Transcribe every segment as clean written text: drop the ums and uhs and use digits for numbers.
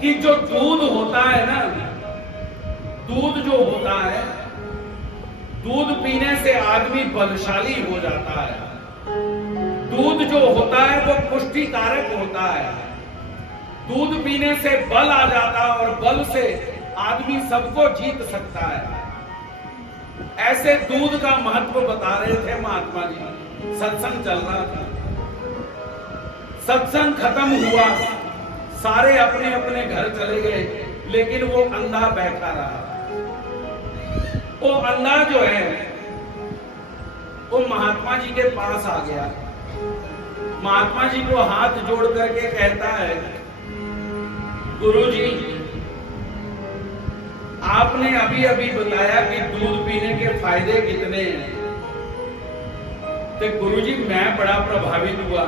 कि जो दूध होता है ना, दूध जो होता है, दूध पीने से आदमी बलशाली हो जाता है। दूध जो होता है वो पुष्टिकारक होता है। दूध पीने से बल आ जाता है और बल से आदमी सबको जीत सकता है। ऐसे दूध का महत्व बता रहे थे महात्मा जी। सत्संग चल रहा था, सत्संग खत्म हुआ, सारे अपने अपने घर चले गए, लेकिन वो अंधा बैठा रहा। वो अंधा जो है वो महात्मा जी के पास आ गया। महात्मा जी को हाथ जोड़ करके कहता है, गुरुजी, आपने अभी अभी बताया कि दूध पीने के फायदे कितने हैं। तो गुरुजी मैं बड़ा प्रभावित हुआ,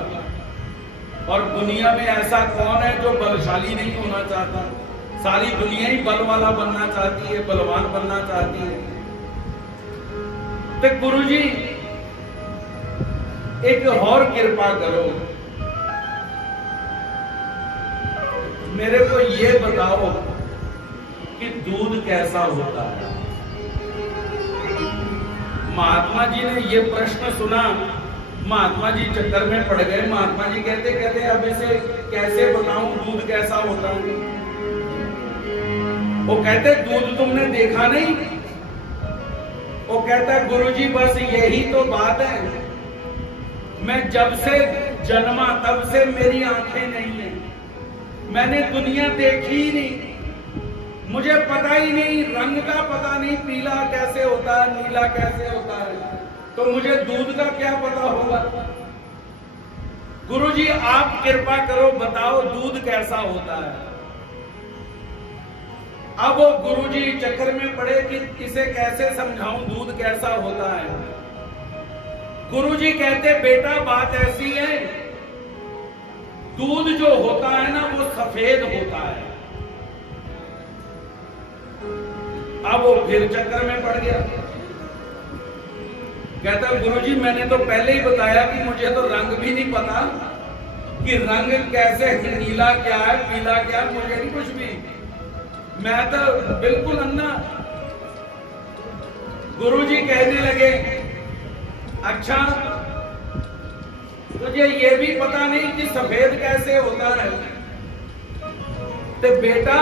और दुनिया में ऐसा कौन है जो बलशाली नहीं होना चाहता? सारी दुनिया ही बल वाला बनना चाहती है, बलवान बनना चाहती है। तो गुरुजी एक और कृपा करो, मेरे को ये बताओ कि दूध कैसा होता है। महात्मा जी ने ये प्रश्न सुना, महात्मा जी चक्कर में पड़ गए। महात्मा जी कहते कहते अब इसे कैसे बताऊं दूध कैसा होता है। वो कहते दूध तुमने देखा नहीं? वो कहता गुरुजी बस यही तो बात है, मैं जब से जन्मा तब से मेरी आंखें नहीं है, मैंने दुनिया देखी ही नहीं, मुझे पता ही नहीं, रंग का पता नहीं, पीला कैसे होता है, नीला कैसे होता है, तो मुझे दूध का क्या पता होगा। गुरुजी आप कृपा करो, बताओ दूध कैसा होता है। अब वो गुरुजी चक्कर में पड़े कि इसे कैसे समझाऊं दूध कैसा होता है। गुरुजी कहते बेटा बात ऐसी है, दूध जो होता है ना वो सफेद होता है। अब वो फिर चक्कर में पड़ गया। कहता गुरुजी मैंने तो पहले ही बताया कि मुझे तो रंग भी नहीं पता कि रंग कैसे, नीला क्या है, पीला क्या है, मुझे नहीं कुछ भी, मैं तो बिल्कुल अन्ना। गुरुजी कहने लगे अच्छा तुझे ये भी पता नहीं कि सफेद कैसे होता है। तो बेटा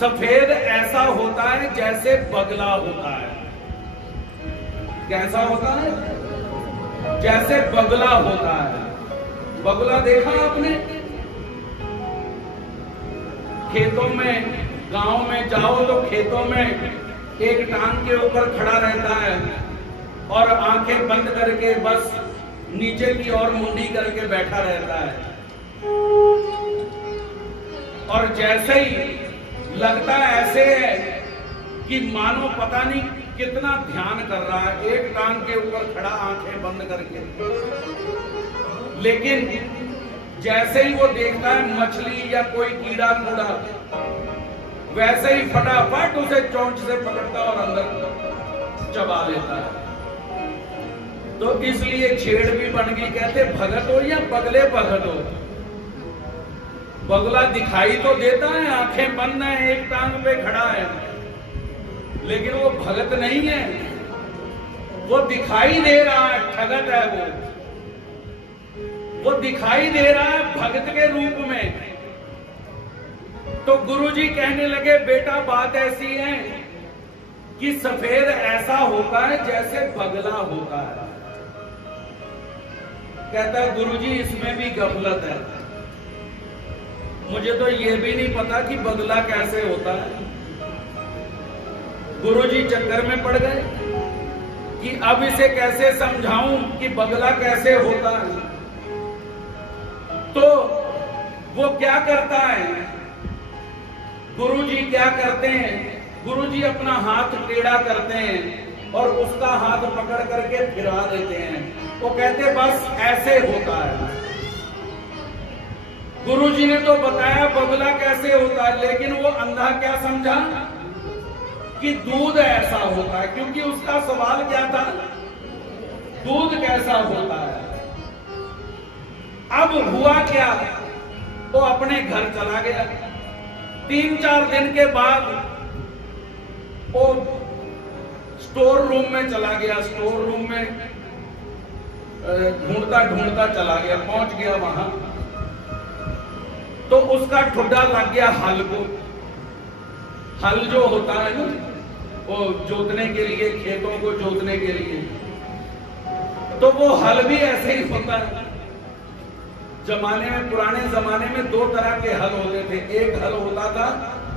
सफेद ऐसा होता है जैसे बगला होता है। कैसा होता है? जैसे बगला होता है। बगला देखा आपने? खेतों में, गांव में जाओ तो खेतों में एक टांग के ऊपर खड़ा रहता है और आंखें बंद करके बस नीचे की ओर मुंडी करके बैठा रहता है। और जैसे ही लगता ऐसे है कि मानो पता नहीं कितना ध्यान कर रहा है, एक टांग के ऊपर खड़ा आंखें बंद करके। लेकिन जैसे ही वो देखता है मछली या कोई कीड़ा कूड़ा, वैसे ही फटाफट उसे चोंच से पकड़ता और अंदर चबा लेता है। तो इसलिए छेड़ भी बन गई, कहते भगत हो या बगले भगत हो। बगला दिखाई तो देता है, आंखें बंद है, एक टांग पे खड़ा है, लेकिन वो भगत नहीं है, वो दिखाई दे रहा है, ठगत है वो दिखाई दे रहा है भगत के रूप में। तो गुरुजी कहने लगे बेटा बात ऐसी है कि सफेद ऐसा होता है जैसे बगला होता है। कहता है गुरुजी इसमें भी गफलत है, मुझे तो ये भी नहीं पता कि बगला कैसे होता है। गुरुजी चक्कर में पड़ गए कि अब इसे कैसे समझाऊं कि बगला कैसे होता है। तो वो क्या करता है, गुरुजी क्या करते हैं, गुरुजी अपना हाथ टेढ़ा करते हैं और उसका हाथ पकड़ करके फिरा देते हैं। वो कहते बस ऐसे होता है। गुरुजी ने तो बताया बगला कैसे होता है, लेकिन वो अंधा क्या समझा कि दूध ऐसा होता है, क्योंकि उसका सवाल क्या था, दूध कैसा होता है। अब हुआ क्या, वो अपने घर चला गया। 3-4 दिन के बाद वो स्टोर रूम में चला गया। स्टोर रूम में ढूंढता ढूंढता चला गया, पहुंच गया वहां, तो उसका ठुड्डा लग गया हल को। हल जो होता है ना, वो जोतने के लिए, खेतों को जोतने के लिए, तो वो हल भी ऐसे ही होता है। जमाने में, पुराने जमाने में 2 तरह के हल होते थे। एक हल होता था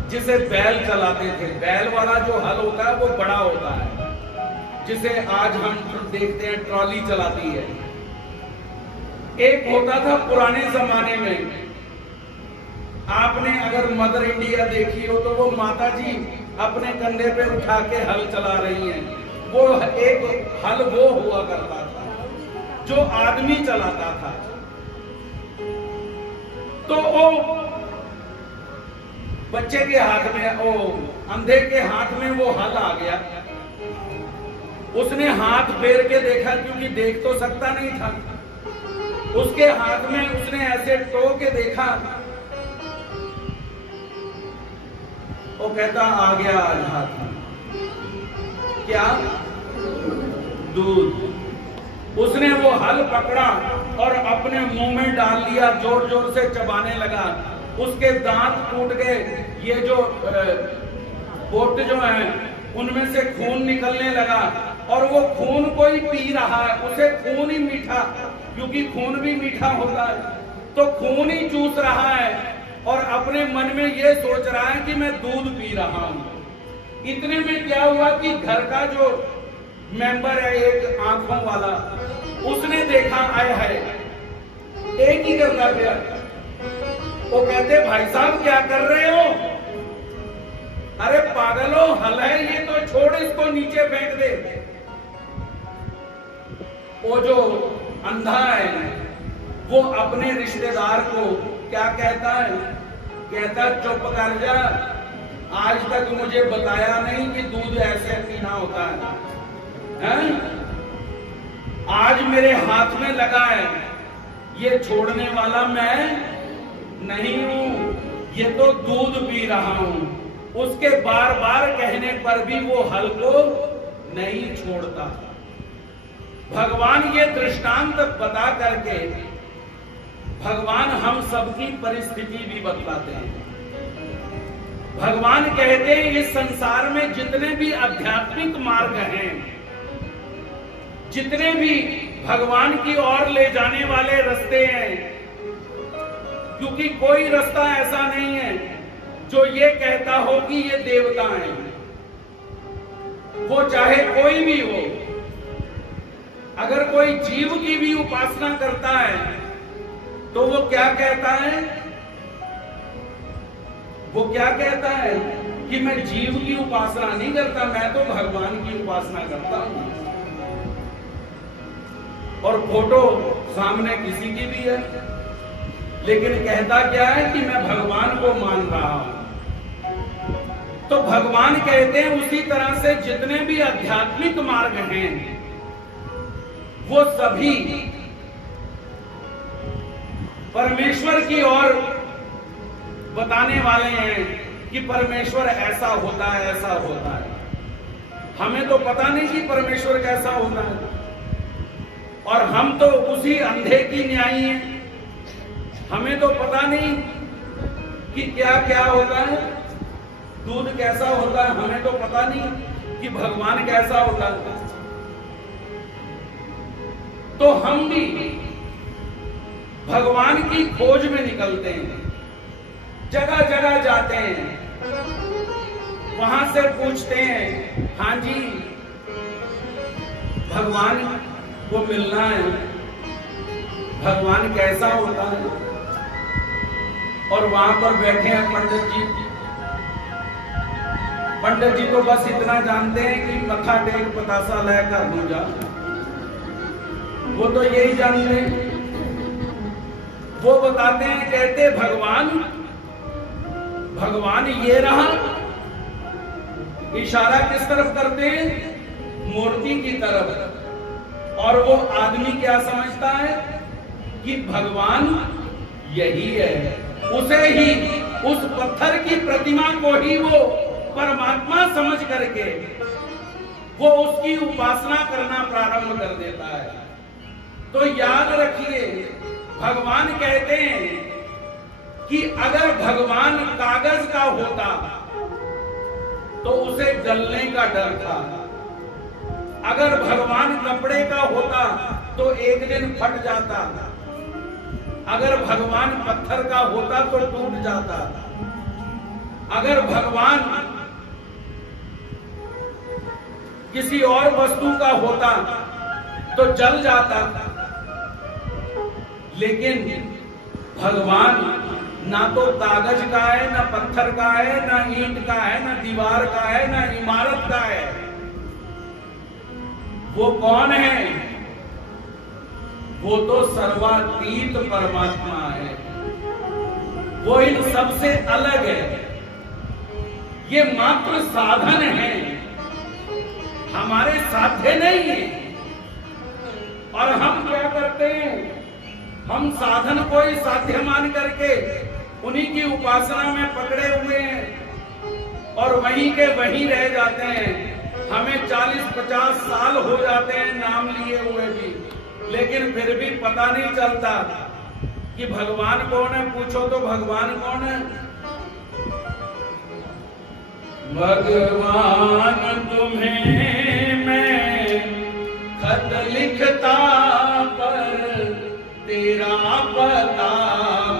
जिसे बैल चलाते थे। बैल वाला जो हल होता है वो बड़ा होता है, जिसे आज हम देखते हैं ट्रॉली चलाती है। एक होता था पुराने जमाने में, आपने अगर मदर इंडिया देखी हो तो वो माता जी अपने कंधे पे उठा के हल चला रही हैं। वो एक हल वो हुआ करता था जो आदमी चलाता था। तो वो बच्चे के हाथ में, वो अंधे के हाथ में वो हल आ गया। उसने हाथ फेर के देखा, क्योंकि देख तो सकता नहीं था। उसके हाथ में उसने ऐसे टो के देखा, वो कहता आ गया आज हाथ में क्या? दूध। उसने वो हल पकड़ा और अपने मुंह में डाल लिया, जोर जोर से चबाने लगा। उसके दांत टूट गए, ये जो बोट जो है उनमें से खून निकलने लगा, और वो खून को ही पी रहा है। उसे खून ही मीठा, क्योंकि खून भी मीठा होता है, तो खून ही चूस रहा है और अपने मन में ये सोच रहा है कि मैं दूध पी रहा हूं। इतने में क्या हुआ कि घर का जो मेंबर है, एक आंखों वाला, उसने देखा, आया है एक ही करना गया। वो कहते भाई साहब क्या कर रहे हो? अरे पागलो, हल है ये तो, छोड़ इसको, नीचे फेंक दे। वो जो अंधा है वो अपने रिश्तेदार को क्या कहता है? कहता चुप कर जा, आज तक मुझे बताया नहीं कि दूध ऐसे पीना होता है? आज मेरे हाथ में लगा है, ये छोड़ने वाला मैं नहीं हूं, ये तो दूध पी रहा हूं। उसके बार बार कहने पर भी वो हल को नहीं छोड़ता। भगवान ये दृष्टांत बता करके भगवान हम सबकी परिस्थिति भी बतलाते हैं। भगवान कहते हैं इस संसार में जितने भी आध्यात्मिक मार्ग हैं, जितने भी भगवान की ओर ले जाने वाले रास्ते हैं, क्योंकि कोई रास्ता ऐसा नहीं है जो ये कहता हो कि ये देवता है। वो चाहे कोई भी हो, अगर कोई जीव की भी उपासना करता है तो वो क्या कहता है? वो क्या कहता है कि मैं जीव की उपासना नहीं करता, मैं तो भगवान की उपासना करता हूं। और फोटो सामने किसी की भी है, लेकिन कहता क्या है कि मैं भगवान को मान रहा हूं। तो भगवान कहते हैं उसी तरह से जितने भी आध्यात्मिक मार्ग हैं वो सभी परमेश्वर की ओर बताने वाले हैं कि परमेश्वर ऐसा होता है, ऐसा होता है। हमें तो पता नहीं कि परमेश्वर कैसा होता है, और हम तो उसी अंधे की न्यायी हैं। हमें तो पता नहीं कि क्या क्या होता है, दूध कैसा होता है, हमें तो पता नहीं कि भगवान कैसा होता है। तो हम भी भगवान की खोज में निकलते हैं, जगह जगह जाते हैं, वहां से पूछते हैं, हाँ जी भगवान को मिलना है, भगवान कैसा होता है? और वहां पर बैठे हैं पंडित जी। पंडित जी तो बस इतना जानते हैं कि मत्था टेक पतासा लय कर दूं जा, वो तो यही जानते हैं। वो बताते हैं, कहते भगवान, भगवान ये रहा। इशारा किस तरफ करते हैं? मूर्ति की तरफ। और वो आदमी क्या समझता है कि भगवान यही है, उस पत्थर की प्रतिमा को ही वो परमात्मा समझ करके वो उसकी उपासना करना प्रारंभ कर देता है। तो याद रखिए, भगवान कहते हैं कि अगर भगवान कागज का होता तो उसे जलने का डर था, अगर भगवान कपड़े का होता तो एक दिन फट जाता, अगर भगवान पत्थर का होता तो टूट जाता, अगर भगवान किसी और वस्तु का होता तो जल जाता। लेकिन भगवान ना तो कागज का है, ना पत्थर का है, ना ईंट का है, ना दीवार का है, ना इमारत का है। वो कौन है? वो तो सर्वातीत परमात्मा है। वो इन सबसे अलग है। ये मात्र साधन है, हमारे साध्य नहीं है। और हम क्या करते हैं? हम साधन को ही साध्य मान करके उन्हीं की उपासना में पकड़े हुए हैं और वहीं के वहीं रह जाते हैं। हमें 40-50 साल हो जाते हैं नाम लिए हुए भी, लेकिन फिर भी पता नहीं चलता कि भगवान कौन है। पूछो तो भगवान कौन है? भगवान तुम्हें मैं खत लिखता पर तेरा पता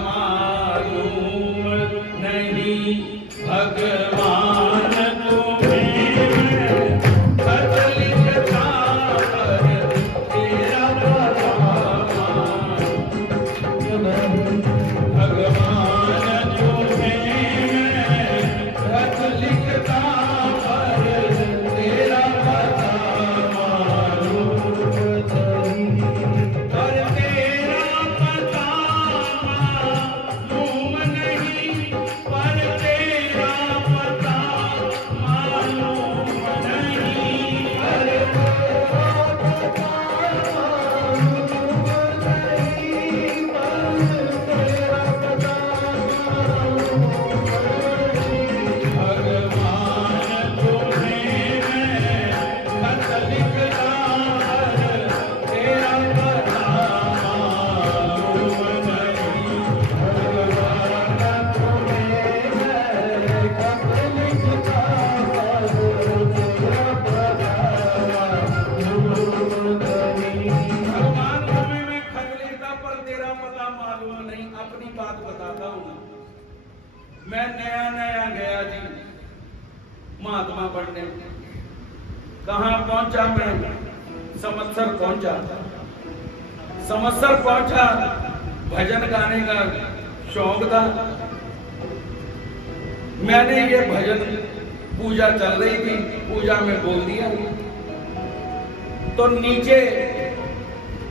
मालूम नहीं। भगवान तुम्हें मैं खत लिखता पर तेरा पता मालूम नहीं। भगवान तुम्हें मैं खत लिखता पर तेरा पता मालूम नहीं। पर तेरा पता मालूम नहीं, पर तेरा पता मालूम नहीं। पर भगवान तुम्हें मैं खत लिखता पर तेरा पता मालूम नहीं। भगवान तुम्हें मैं खत लिखता पर तेरा पता मालूम नहीं। भगवान तुम्हें मैं खत लिखता पर तेरा पता मालूम नहीं। अपनी बात बताता हूं। मैं नया नया गया जी महात्मा बनने। कहां पहुंचा मैं? समत्सर पहुंचा। समत्सर पहुंचा, भजन गाने का शौक था। मैंने ये भजन, पूजा चल रही थी, पूजा में बोल दिया। तो नीचे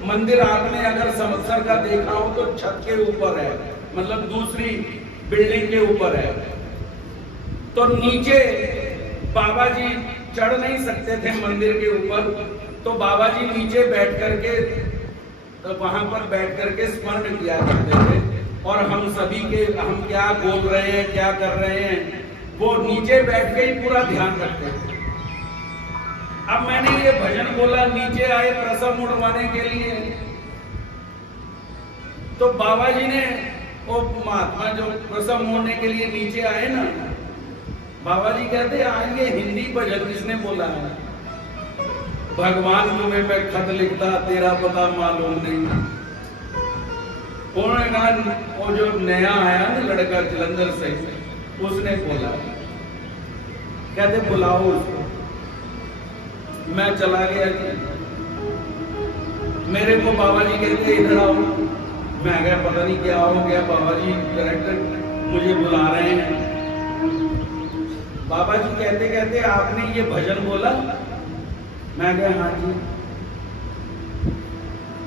मंदिर आपने अगर समत्सर का देखा हो तो छत के ऊपर है, मतलब दूसरी बिल्डिंग के ऊपर है। तो नीचे बाबा जी चढ़ नहीं सकते थे मंदिर के ऊपर, तो बाबा जी नीचे बैठ करके, तो वहां पर बैठ करके स्मरण किया करते थे। और हम सभी के, हम क्या बोल रहे हैं, क्या कर रहे हैं, वो नीचे बैठ के ही पूरा ध्यान रखते थे। अब मैंने ये भजन बोला, नीचे आए प्रसव उड़वाने के लिए। तो बाबा जी ने, वो महात्मा जो प्रसव मोड़ने के लिए नीचे आए ना, बाबा जी कहते आएंगे हिंदी भजन किसने बोला है? भगवान तुम्हें मैं खत लिखता तेरा पता मालूम नहीं। उन्होंने कहा, वो जो नया आया ना लड़का जलंधर से, उसने बोला। कहते बुलाओ उसको। मैं चला गया जी। मेरे को बाबा जी कहते इधर आओ। मैं गया, पता नहीं क्या हो गया, बाबा जी डायरेक्टर मुझे बुला रहे हैं। बाबा जी कहते कहते आपने ये भजन बोला? मैं गया हाँ जी।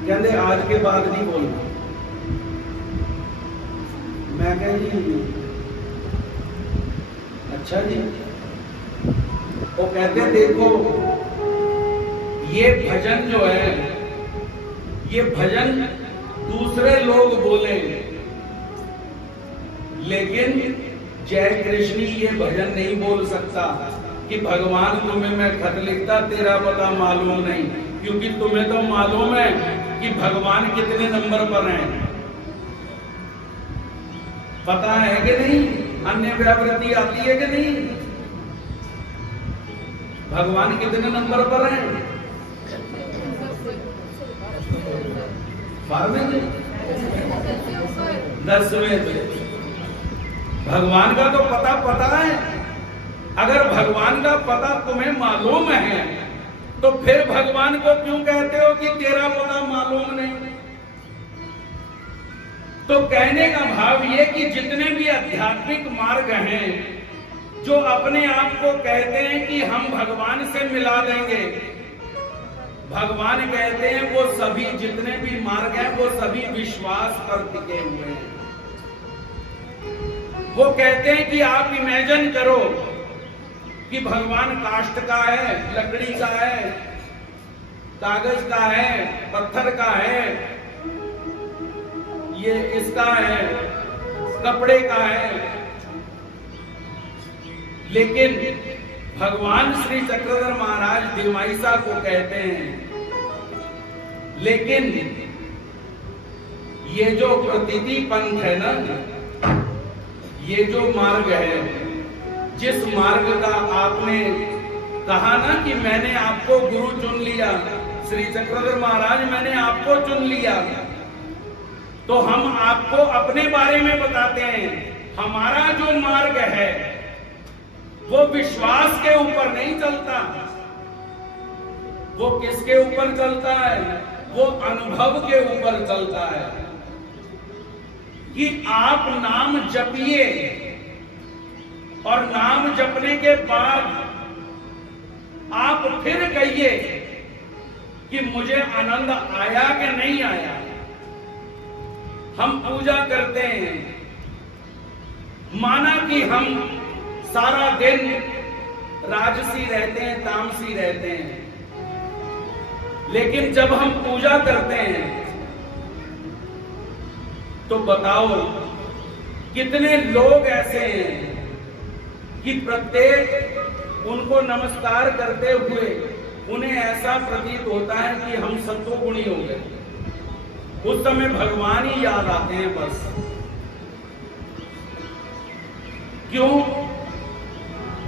कहते आज के बाद नहीं बोलना। मैं कहा जी अच्छा जी। वो कहते देखो ये भजन जो है, ये भजन दूसरे लोग बोले, लेकिन जय कृष्ण ये भजन नहीं बोल सकता कि भगवान तुम्हें मैं खत लिखता तेरा पता मालूम नहीं, क्योंकि तुम्हें तो मालूम है कि भगवान कितने नंबर पर हैं। पता है कि नहीं? अन्य व्यावृत्ति आती है कि नहीं? भगवान कितने नंबर पर हैं? 10वें पे। भगवान का तो पता है। अगर भगवान का पता तुम्हें मालूम है तो फिर भगवान को क्यों कहते हो कि तेरा पता मालूम नहीं? तो कहने का भाव ये कि जितने भी आध्यात्मिक मार्ग हैं जो अपने आप को कहते हैं कि हम भगवान से मिला देंगे, भगवान कहते हैं वो सभी जितने भी मार्ग हैं वो सभी विश्वास पर टिके हुए हैं। वो कहते हैं कि आप इमेजिन करो कि भगवान काष्ठ का है, लकड़ी का है, कागज का है, पत्थर का है, ये इसका है, कपड़े का है। लेकिन भगवान श्री चक्रधर महाराज दिवाईसा को कहते हैं, लेकिन ये जो प्रतीति पंथ है ना, ये जो मार्ग है, जिस मार्ग का आपने कहा ना कि मैंने आपको गुरु चुन लिया, श्री चक्रधर महाराज मैंने आपको चुन लिया, तो हम आपको अपने बारे में बताते हैं। हमारा जो मार्ग है वो विश्वास के ऊपर नहीं चलता। वो किसके ऊपर चलता है? वो अनुभव के ऊपर चलता है कि आप नाम जपिए और नाम जपने के बाद आप फिर कहिए कि मुझे आनंद आया कि नहीं आया। हम पूजा करते हैं, माना कि हम सारा दिन राजसी रहते हैं, तामसी रहते हैं, लेकिन जब हम पूजा करते हैं तो बताओ कितने लोग ऐसे हैं कि प्रत्येक उनको नमस्कार करते हुए उन्हें ऐसा प्रतीत होता है कि हम सत्वगुणी हो गए। उस समय भगवान ही याद आते हैं बस। क्यों?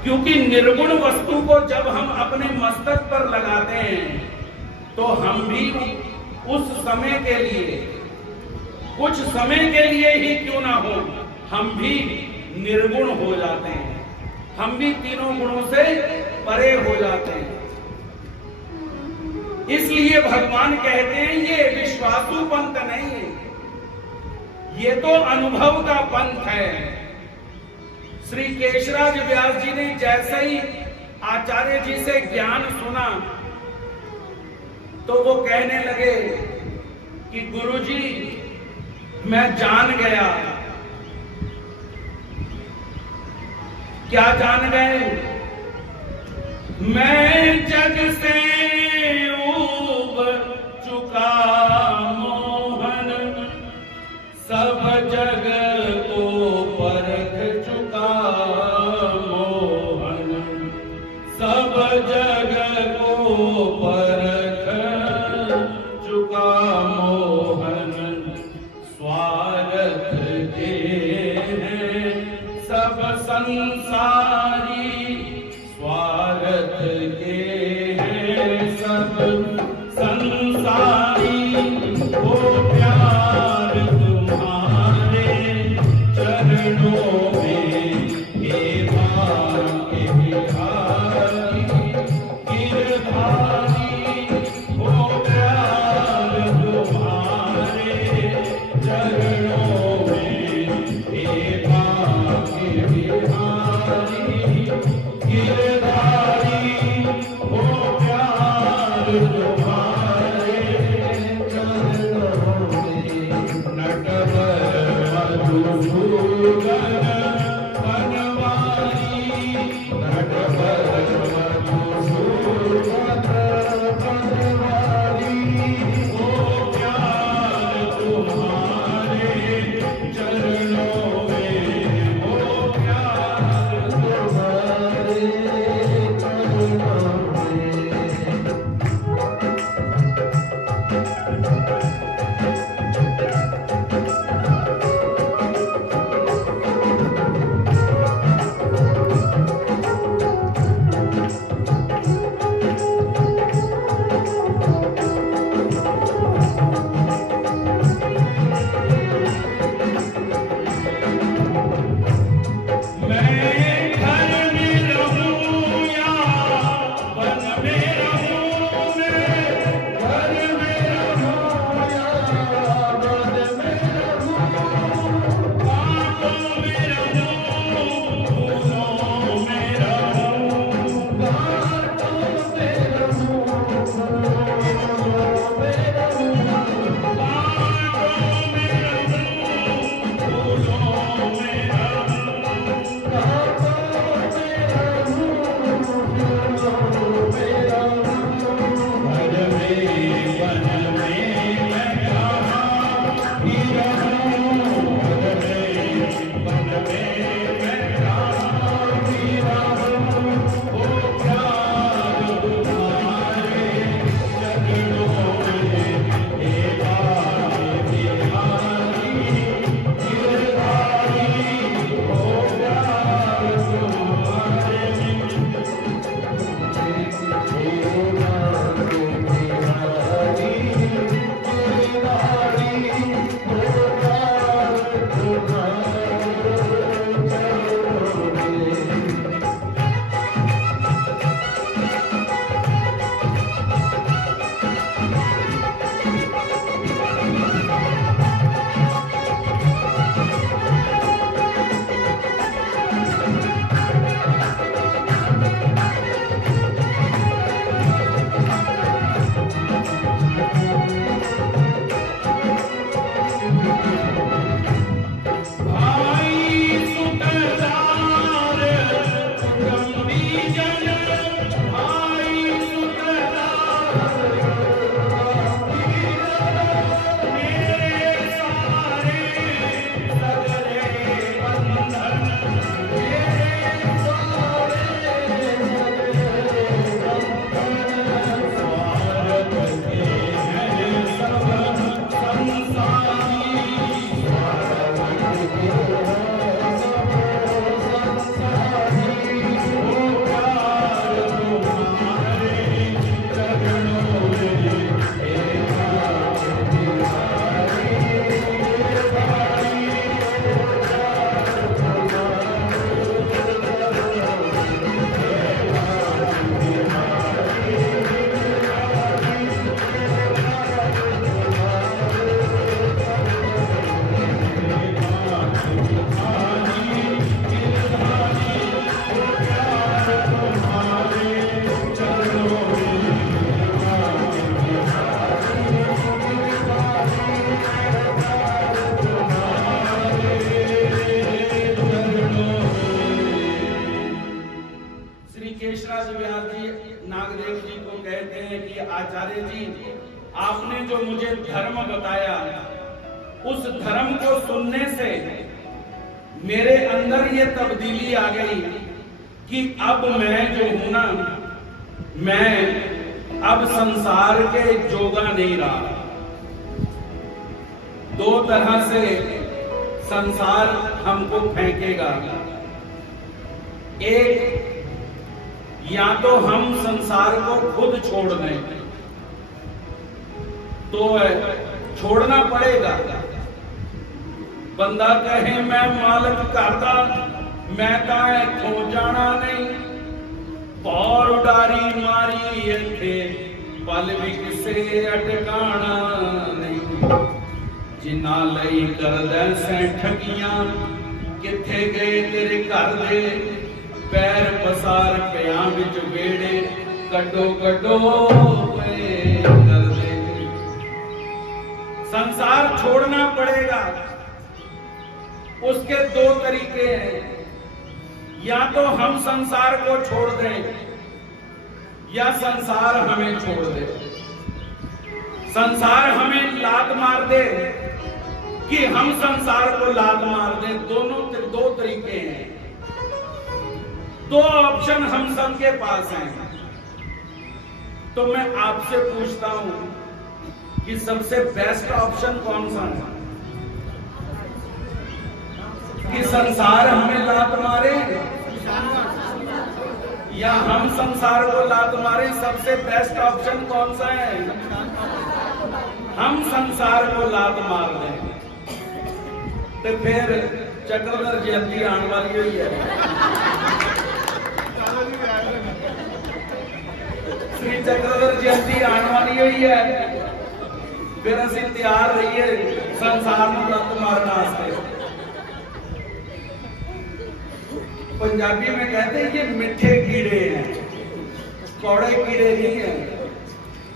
क्योंकि निर्गुण वस्तु को जब हम अपने मस्तक पर लगाते हैं तो हम भी उस समय के लिए, कुछ समय के लिए ही क्यों ना हो, हम भी निर्गुण हो जाते हैं, हम भी तीनों गुणों से परे हो जाते हैं। इसलिए भगवान कहते हैं ये विश्वासु पंथ नहीं है, ये तो अनुभव का पंथ है। श्री केशराज व्यास जी ने जैसे ही आचार्य जी से ज्ञान सुना तो वो कहने लगे कि गुरुजी मैं जान गया। क्या जान गए? मैं जग से ऊब चुका मोहन, सब जग को परख चुका मोहन, सब जग को परख चुका मोहन। स्वार्थ के हैं सब संसारी, स्वार्थ के हैं सब संसारी। वो प्यार तुम्हारे चरणों में हे भाग्य बिहारी गिरधारी। वो प्यार तुम्हारे चरणों में हे भाग्य बिहारी गिरधारी। वो प्यार तुम्हारे चरणों में नटवर मधुसूदन शेषराज व्यास जी नागदेव जी को कहते हैं कि आचार्य जी, आपने जो मुझे धर्म बताया, उस धर्म को सुनने से मेरे अंदर ये तब्दीली आ गई कि अब मैं जो हूं ना, मैं अब संसार के जोगा नहीं रहा। दो तरह से संसार हमको फेंकेगा। एक, या तो हम संसार को खुद छोड़ दें, तो छोड़ना पड़ेगा। बंदा कहे मैं मालक करता, मैं ताए खो जाना नहीं, पौर उडारी मारी थे, पल भी किसे अटकाना नहीं। जिन्ना लई कर दे सै ठगियां, किथे गए तेरे घर दे, पैर पसार पिया विच वेड़े, कड्डो कड्डो कर दे। संसार छोड़ना पड़ेगा। उसके दो तरीके हैं, या तो हम संसार को छोड़ दें या संसार हमें छोड़ दे। संसार हमें लात मार दे कि हम संसार को लात मार दें, दोनों दो तरीके हैं। दो ऑप्शन हम सबके पास हैं। तो मैं आपसे पूछता हूं कि सबसे बेस्ट ऑप्शन कौन सा है? कि संसार हमें लात मारे या हम संसार को लात मारे? सबसे बेस्ट ऑप्शन कौन सा है? हम संसार को लात मार दें। तो फिर चक्रधर जयंती आने वाली हुई है। श्री चक्रधर जयंती आने वाली हुई है। फिर असं तैयार रहिए संसार में लत मारने। पंजाबी में कहते हैं ये मीठे कीड़े हैं, कौड़े कीड़े नहीं हैं।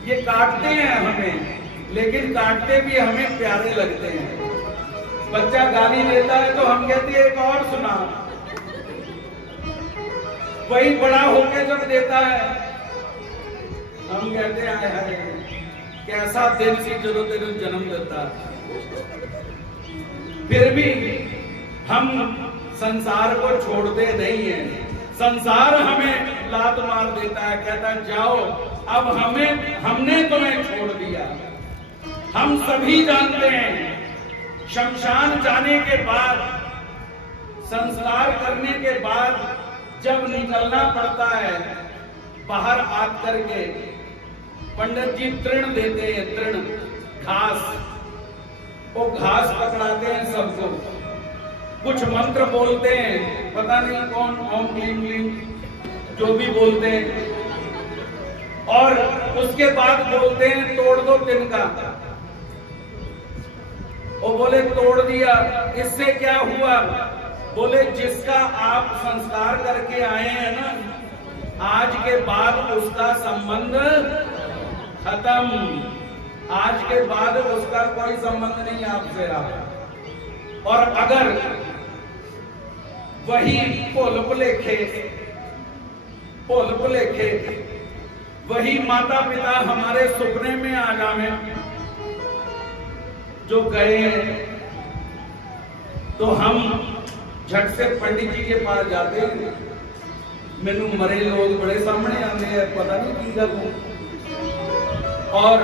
ये काटते हैं हमें, लेकिन काटते भी हमें प्यारे लगते हैं। बच्चा गाली देता है तो हम कहते हैं एक और सुना। वही बड़ा होके जब देता है हम कहते हैं हाय हाय कैसा दिन सी जो तेरे जन्म देता है। फिर भी हम संसार को छोड़ते नहीं है। संसार हमें लात मार देता है, कहता है जाओ अब हमने तुम्हें छोड़ दिया। हम सभी जानते हैं शमशान जाने के बाद, संस्कार करने के बाद जब निकलना पड़ता है, बाहर आकर के पंडित जी तृण देते हैं, तृण घास। वो घास पकड़ाते हैं सबको, कुछ मंत्र बोलते हैं, पता नहीं कौन, ओम क्लीम क्लीम जो भी बोलते हैं, और उसके बाद बोलते हैं तोड़ दो तिनका। वो बोले तोड़ दिया, इससे क्या हुआ? बोले जिसका आप संस्कार करके आए हैं ना, आज के बाद उसका संबंध खत्म। आज के बाद उसका कोई संबंध नहीं आपसे रहा। और अगर वही भुल भुलेखे वही माता पिता हमारे सुपने में आ जावे जो गए हैं, तो हम झट से पंडित जी के पास जाते हैं। मैनू मरे लोग बड़े सामने आते हैं, पता नहीं की गल। और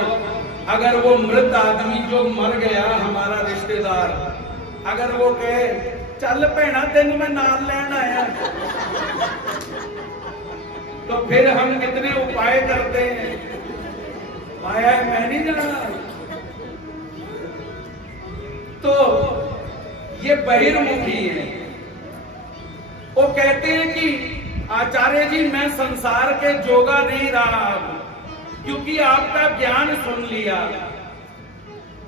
अगर वो मृत आदमी जो मर गया हमारा रिश्तेदार, अगर वो कहे चल भैना तेन मैं नाल लैन आया, तो फिर हम कितने उपाय करते हैं। आया है मैं नहीं जाना। तो ये बहिर्मुखी है। वो कहते हैं कि आचार्य जी मैं संसार के जोगा नहीं रहा, क्योंकि आपका ज्ञान सुन लिया,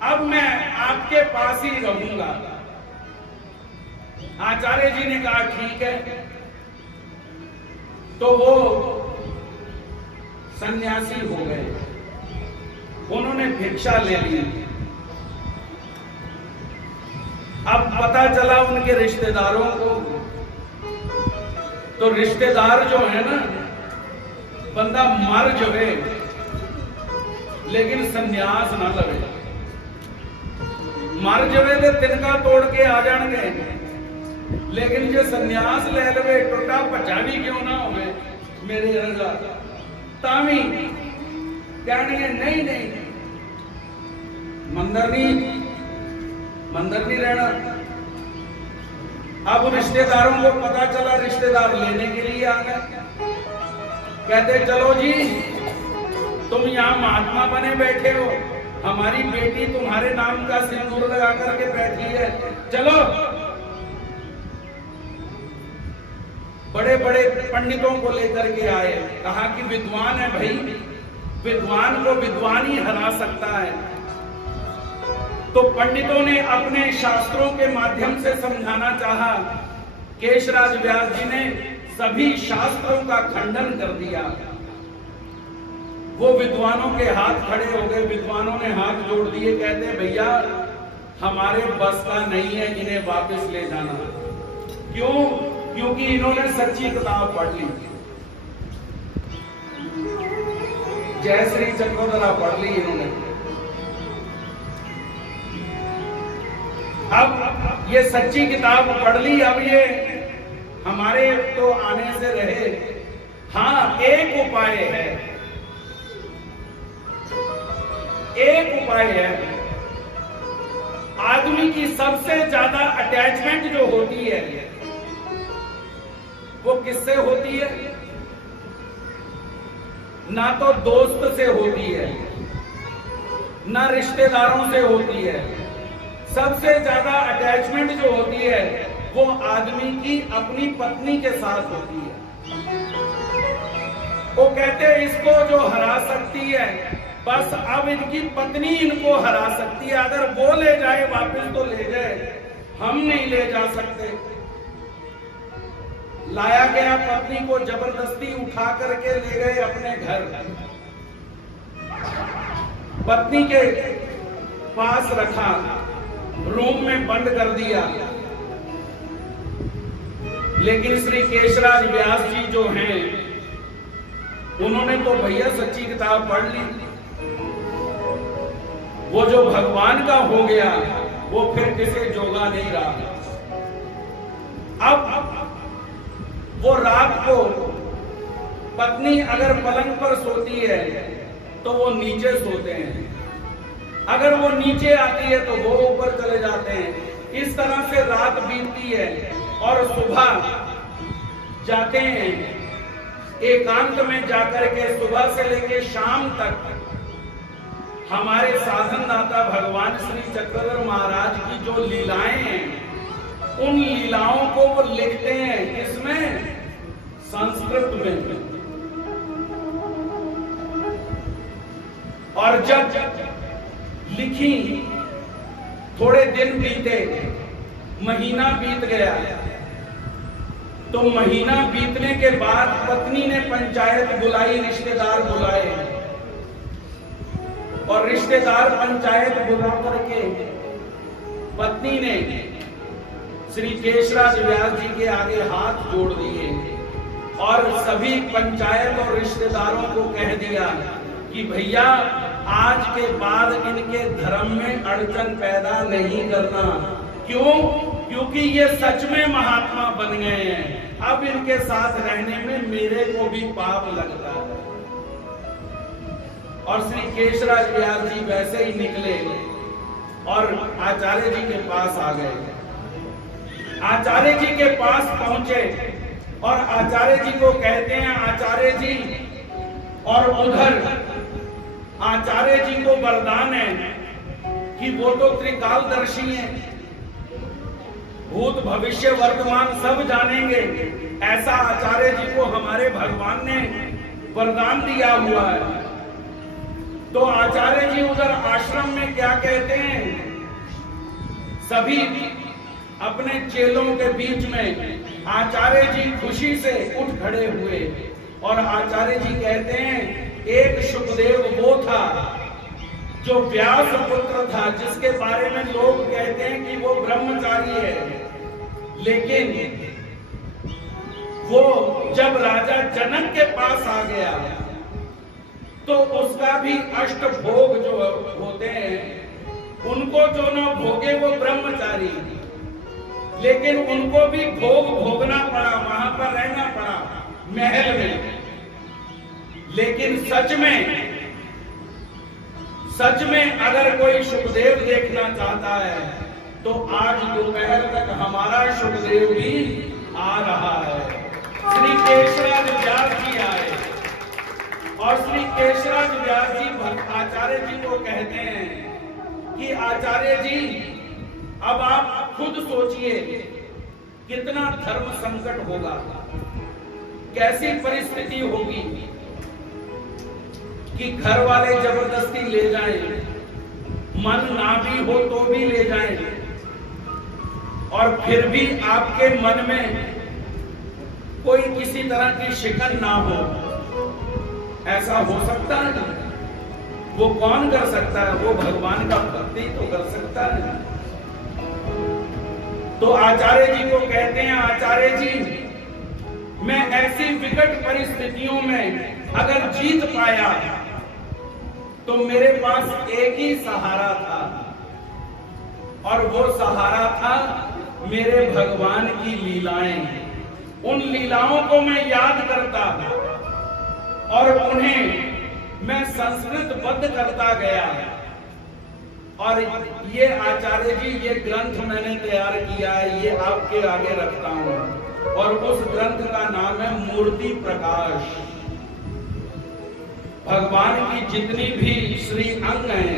अब मैं आपके पास ही रहूंगा। आचार्य जी ने कहा ठीक है। तो वो सन्यासी हो गए, उन्होंने भिक्षा ले ली। अब पता चला उनके रिश्तेदारों को, तो रिश्तेदार जो है ना बंदा मर जावे लेकिन संन्यास ना लवे। मर जावे तो तिनका तोड़ के आ जाएंगे, लेकिन जो संन्यास ले लवे टुटा भजा भी क्यों ना होवे मेरे रंगा तावी कहने नहीं नहीं मंदिर नहीं रहना। अब रिश्तेदारों को पता चला, रिश्तेदार लेने के लिए आ गए, कहते चलो जी तुम यहाँ महात्मा बने बैठे हो, हमारी बेटी तुम्हारे नाम का सिंदूर लगा करके बैठी है, चलो। बड़े बड़े पंडितों को लेकर के आए, कहा कि विद्वान है भाई, विद्वान को विद्वान ही हरा सकता है। तो पंडितों ने अपने शास्त्रों के माध्यम से समझाना चाहा। केशराज व्यास जी ने सभी शास्त्रों का खंडन कर दिया। वो विद्वानों के हाथ खड़े हो गए, विद्वानों ने हाथ जोड़ दिए, कहते भैया हमारे बस का नहीं है इन्हें वापस ले जाना। क्यों? क्योंकि इन्होंने सच्ची किताब पढ़ ली, जयश्री चक्रधरा पढ़ ली इन्होंने। अब ये सच्ची किताब पढ़ ली, अब ये हमारे तो आने से रहे। हाँ, एक उपाय है, एक उपाय है। आदमी की सबसे ज्यादा अटैचमेंट जो होती है वो किससे होती है? ना तो दोस्त से होती है, ना रिश्तेदारों से होती है। सबसे ज्यादा अटैचमेंट जो होती है वो आदमी की अपनी पत्नी के साथ होती है। वो कहते हैं इसको जो हरा सकती है, बस अब इनकी पत्नी इनको हरा सकती है। अगर वो ले जाए वापस तो ले जाए, हम नहीं ले जा सकते। लाया गया, पत्नी को जबरदस्ती उठा करके ले गए अपने घर, पत्नी के पास रखा, रूम में बंद कर दिया। लेकिन श्री केशराज व्यास जी जो हैं, उन्होंने तो भैया सच्ची किताब पढ़ ली। वो जो भगवान का हो गया वो फिर किसे जोगा नहीं रहा। अब वो रात को पत्नी अगर पलंग पर सोती है तो वो नीचे सोते हैं, अगर वो नीचे आती है तो वो ऊपर चले जाते हैं। इस तरह से रात बीतती है और सुबह जाते हैं, एकांत में जाकर के सुबह से लेकर शाम तक हमारे साधनदाता भगवान श्री चक्रधर महाराज की जो लीलाएं हैं, उन लीलाओं को वो लिखते हैं। किसमें? संस्कृत में। और जब लिखी, थोड़े दिन बीते, महीना बीत गया, तो महीना बीतने के बाद पत्नी ने पंचायत बुलाई, रिश्तेदार बुलाए, और रिश्तेदार पंचायत बुला करके पत्नी ने श्री केशराज व्यास जी के आगे हाथ जोड़ दिए और सभी पंचायत और रिश्तेदारों को कह दिया कि भैया आज के बाद इनके धर्म में अड़चन पैदा नहीं करना। क्यों? क्योंकि ये सच में महात्मा बन गए हैं। अब इनके साथ रहने में मेरे को भी पाप लगता है। और श्री केशराज व्यास जी वैसे ही निकले और आचार्य जी के पास आ गए। आचार्य जी के पास पहुंचे और आचार्य जी को कहते हैं, आचार्य जी, और उधर आचार्य जी को वरदान है कि वो तो त्रिकालदर्शी हैं, भूत भविष्य वर्तमान सब जानेंगे। ऐसा आचार्य जी को हमारे भगवान ने वरदान दिया हुआ है। तो आचार्य जी उधर आश्रम में क्या कहते हैं, सभी अपने चेलों के बीच में आचार्य जी खुशी से उठ खड़े हुए और आचार्य जी कहते हैं, एक सुखदेव वो था जो व्यास पुत्र था, जिसके बारे में लोग कहते हैं कि वो ब्रह्मचारी है, लेकिन वो जब राजा जनक के पास आ गया तो उसका भी अष्ट भोग जो होते हैं उनको जो न भोगे वो ब्रह्मचारी, लेकिन उनको भी भोग भोगना पड़ा, वहां पर रहना पड़ा महल में। लेकिन सच में अगर कोई सुखदेव देखना चाहता है तो आज दोपहर तक हमारा सुखदेव भी आ रहा है। श्री केशराज व्यास जी आए और श्री केशराज व्यास जी आचार्य जी को कहते हैं कि आचार्य जी अब आप खुद सोचिए कितना धर्म संकट होगा, कैसी परिस्थिति होगी कि घर वाले जबरदस्ती ले जाएं, मन ना भी हो तो भी ले जाएं, और फिर भी आपके मन में कोई किसी तरह की शिकन ना हो। ऐसा हो सकता है? वो कौन कर सकता है? वो भगवान का भक्ति तो कर सकता है। तो आचार्य जी को कहते हैं, आचार्य जी मैं ऐसी विकट परिस्थितियों में अगर जीत पाया तो मेरे पास एक ही सहारा था, और वो सहारा था मेरे भगवान की लीलाएं। उन लीलाओं को मैं याद करता और उन्हें मैं संस्कृतबद्ध करता गया। और ये आचार्य जी ये ग्रंथ मैंने तैयार किया है, ये आपके आगे रखता हूं, और उस ग्रंथ का नाम है मूर्ति प्रकाश। भगवान की जितनी भी श्री अंग हैं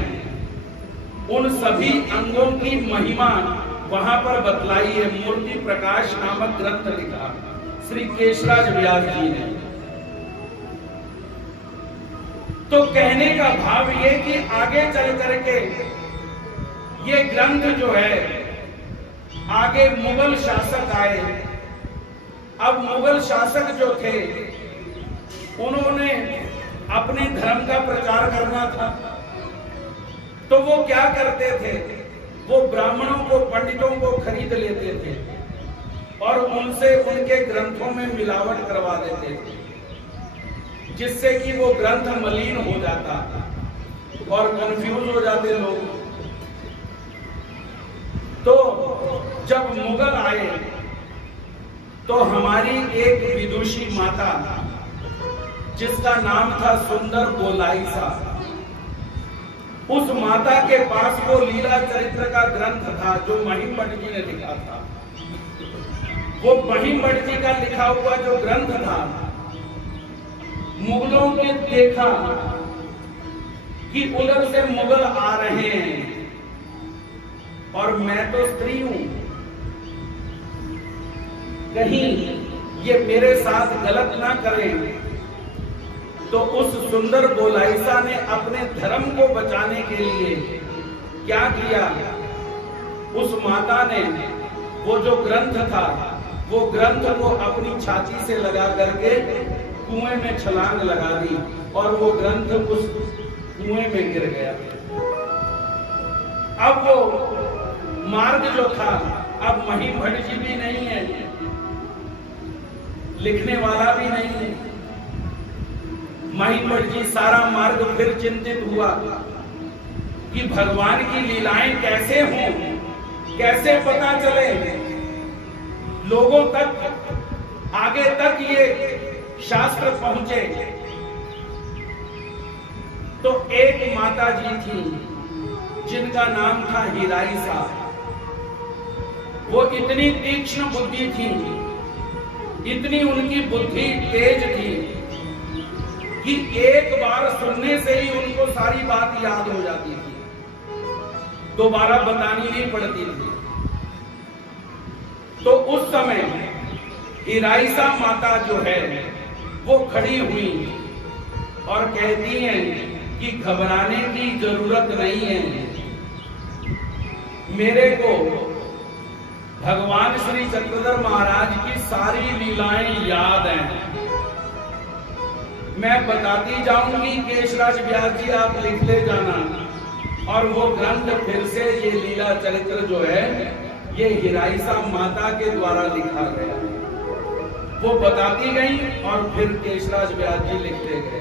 उन सभी अंगों की महिमा वहां पर बतलाई है। मूर्ति प्रकाश नामक ग्रंथ लिखा श्री केशराज व्यास जी ने। तो कहने का भाव ये कि आगे चल करके ये ग्रंथ जो है, आगे मुगल शासक आए। अब मुगल शासक जो थे उन्होंने अपने धर्म का प्रचार करना था, तो वो क्या करते थे, वो ब्राह्मणों को, पंडितों को खरीद लेते थे और उनसे उनके ग्रंथों में मिलावट करवा देते थे, जिससे कि वो ग्रंथ मलिन हो जाता और कंफ्यूज हो जाते लोग। तो जब मुगल आए तो हमारी एक विदुषी माता जिसका नाम था सुंदर गोलाइसा, उस माता के पास वो लीला चरित्र का ग्रंथ था जो महिमभट्ट जी ने लिखा था। वो महिमभट्ट जी का लिखा हुआ जो ग्रंथ था, मुगलों ने देखा कि उधर से मुगल आ रहे हैं और मैं तो स्त्री हूं, कहीं ये मेरे साथ गलत ना करें। तो उस सुंदर गोलाइसा ने अपने धर्म को बचाने के लिए क्या किया, उस माता ने वो जो ग्रंथ था वो ग्रंथ को अपनी छाती से लगा करके कुएं में छलांग लगा दी और वो ग्रंथ उस कुएं में गिर गया। अब वो मार्ग जो था, अब महिमभट्ट जी भी नहीं है, लिखने वाला भी नहीं है। महिमभट्ट जी सारा मार्ग फिर चिंतित हुआ कि भगवान की लीलाएं कैसे हों, कैसे पता चले लोगों तक, आगे तक ये शास्त्र पहुंचे। तो एक माता जी थी जिनका नाम था हिराइसा। वो इतनी तीक्ष्ण बुद्धि थी, इतनी उनकी बुद्धि तेज थी कि एक बार सुनने से ही उनको सारी बात याद हो जाती थी, दोबारा बतानी नहीं पड़ती थी। तो उस समय हिराइसा माता जो है वो खड़ी हुई और कहती हैं कि घबराने की जरूरत नहीं है, मेरे को भगवान श्री चक्रधर महाराज की सारी लीलाएं याद हैं, मैं बताती जाऊंगी, केशराज व्यास जी आप लिखते जाना। और वो ग्रंथ फिर से ये लीला चरित्र जो है ये हिराइसा माता के द्वारा लिखा गया। वो बताती गई और फिर केशराज व्यास जी लिखते गए।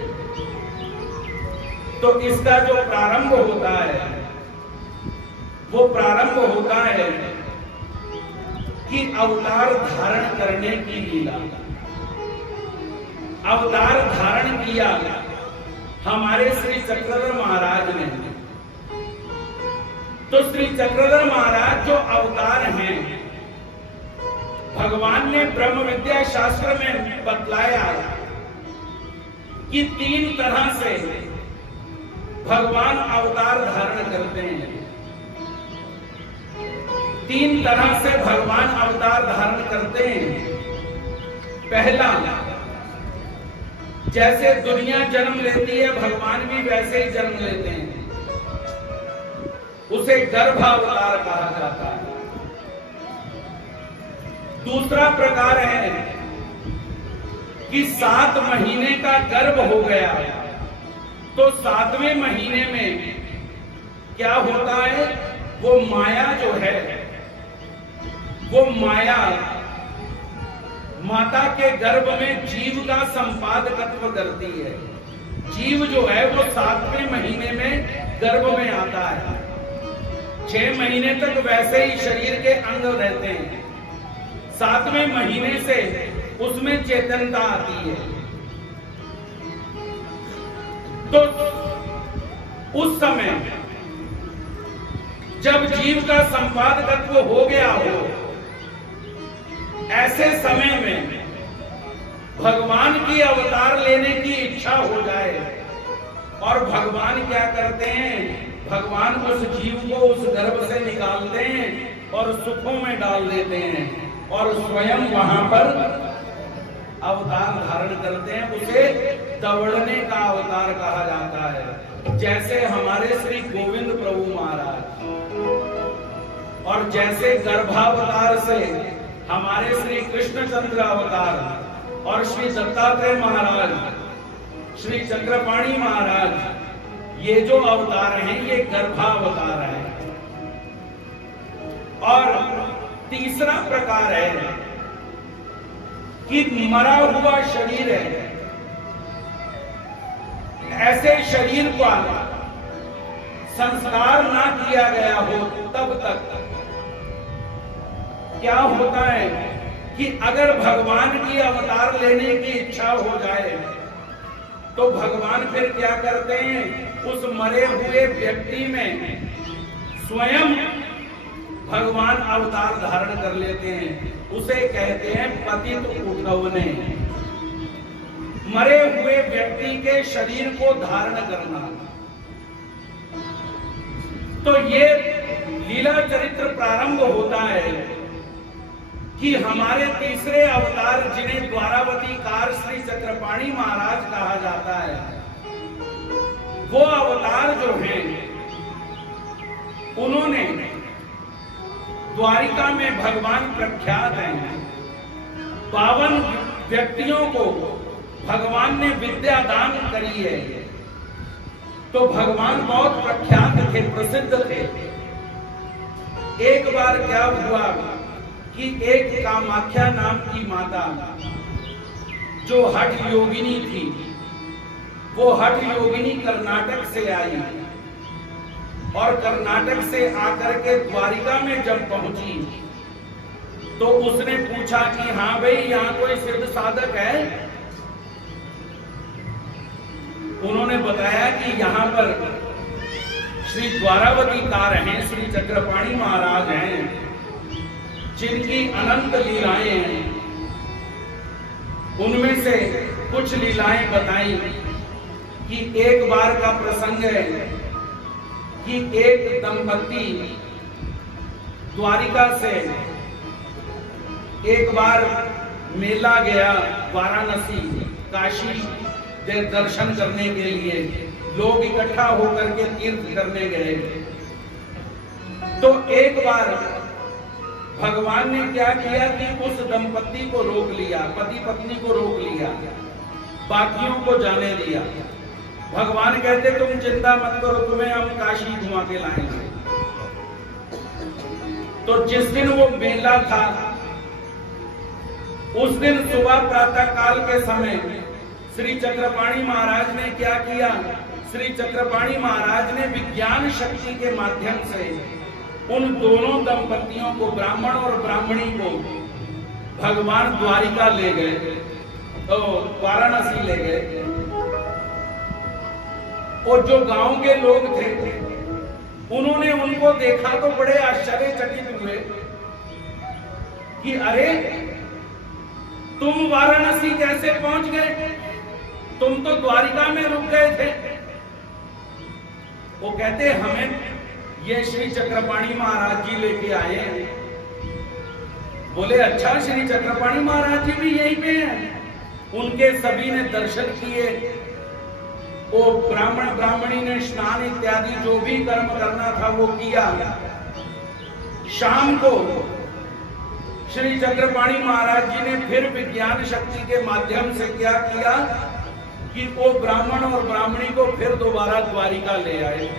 तो इसका जो प्रारंभ होता है वो प्रारंभ होता है कि अवतार धारण करने की लीला। अवतार धारण किया हमारे श्री चक्रधर महाराज ने। तो श्री चक्रधर महाराज जो अवतार हैं, भगवान ने ब्रह्म विद्या शास्त्र में बतलाया कि 3 तरह से भगवान अवतार धारण करते हैं। 3 तरह से भगवान अवतार धारण करते हैं। पहला, जैसे दुनिया जन्म लेती है भगवान भी वैसे ही जन्म लेते हैं, उसे गर्भावतार कहा जाता है। दूसरा प्रकार है कि 7 महीने का गर्भ हो गया, तो 7वें महीने में क्या होता है, वो माया जो है, वो माया माता के गर्भ में जीव का संपादकत्व करती है। जीव जो है वो 7वें महीने में गर्भ में आता है। 6 महीने तक वैसे ही शरीर के अंग रहते हैं। 7वें महीने से उसमें चेतनता आती है। तो उस समय जब जीव का संपादकत्व हो गया हो, ऐसे समय में भगवान की अवतार लेने की इच्छा हो जाए, और भगवान क्या करते हैं, भगवान उस जीव को उस गर्भ से निकालते हैं और सुखों में डाल देते हैं और स्वयं वहां पर अवतार धारण करते हैं। उसे दौड़ने का अवतार कहा जाता है। जैसे हमारे श्री गोविंद प्रभु महाराज, और जैसे गर्भावतार से हमारे श्री कृष्णचंद्र अवतार, और श्री दत्तात्रेय महाराज, श्री चक्रपाणी महाराज, ये जो अवतार हैं ये गर्भावतार हैं। और तीसरा प्रकार है कि मरा हुआ शरीर है, ऐसे शरीर का संस्कार ना किया गया हो तब तक क्या होता है कि अगर भगवान की अवतार लेने की इच्छा हो जाए तो भगवान फिर क्या करते हैं, उस मरे हुए व्यक्ति में स्वयं भगवान अवतार धारण कर लेते हैं। उसे कहते हैं पतित उठवने। मरे हुए व्यक्ति के शरीर को धारण करना। तो ये लीला चरित्र प्रारंभ होता है कि हमारे तीसरे अवतार, जिन्हें द्वारावती कार श्री चक्रपाणी महाराज कहा जाता है, वो अवतार जो हैं, उन्होंने द्वारिका में भगवान प्रख्यात हैं। 52 व्यक्तियों को भगवान ने विद्या दान करी है। तो भगवान बहुत प्रख्यात थे, प्रसिद्ध थे। एक बार क्या हुआ कि एक कामाख्या नाम की माता, जो हठ योगिनी थी, वो हठ योगिनी कर्नाटक से आई, और कर्नाटक से आकर के द्वारिका में जब पहुंची तो उसने पूछा कि हाँ भाई, यहाँ कोई सिद्ध साधक है? उन्होंने बताया कि यहाँ पर श्री द्वारावती कार हैं, श्री चक्रपाणी महाराज हैं, जिनकी अनंत लीलाएं हैं। उनमें से कुछ लीलाएं बताई कि एक बार का प्रसंग है कि एक दंपति द्वारिका से एक बार मेला गया, वाराणसी, काशी के दर्शन करने के लिए लोग इकट्ठा होकर के तीर्थ करने गए। तो एक बार भगवान ने क्या किया कि उस दंपति को रोक लिया, पति पत्नी को रोक लिया, बाकियों को जाने दिया। भगवान कहते तुम चिंता मत करो, तुम्हें हम काशी घुमा के लाएंगे। तो जिस दिन वो मेला था, उस दिन सुबह प्रातः काल के समय श्री चक्रपाणी महाराज ने क्या किया, श्री चक्रपाणि महाराज ने विज्ञान शक्ति के माध्यम से उन दोनों दंपतियों को, ब्राह्मण और ब्राह्मणी को, भगवान द्वारिका ले गए, तो वाराणसी ले गए। और जो गांव के लोग थे उन्होंने उनको देखा तो बड़े आश्चर्यचकित हुए कि अरे तुम वाराणसी कैसे पहुंच गए, तुम तो द्वारिका में रुक गए थे। वो कहते हमें ये श्री चक्रपाणि महाराज जी लेके आए हैं। बोले अच्छा, श्री चक्रपाणि महाराज जी भी यहीं पे हैं। उनके सभी ने दर्शन किए। वो ब्राह्मण ब्राह्मणी ने स्नान इत्यादि जो भी कर्म करना था वो किया। शाम को श्री चक्रपाणि महाराज जी ने फिर विज्ञान शक्ति के माध्यम से क्या किया कि वो ब्राह्मण और ब्राह्मणी को फिर दोबारा द्वारिका ले आए।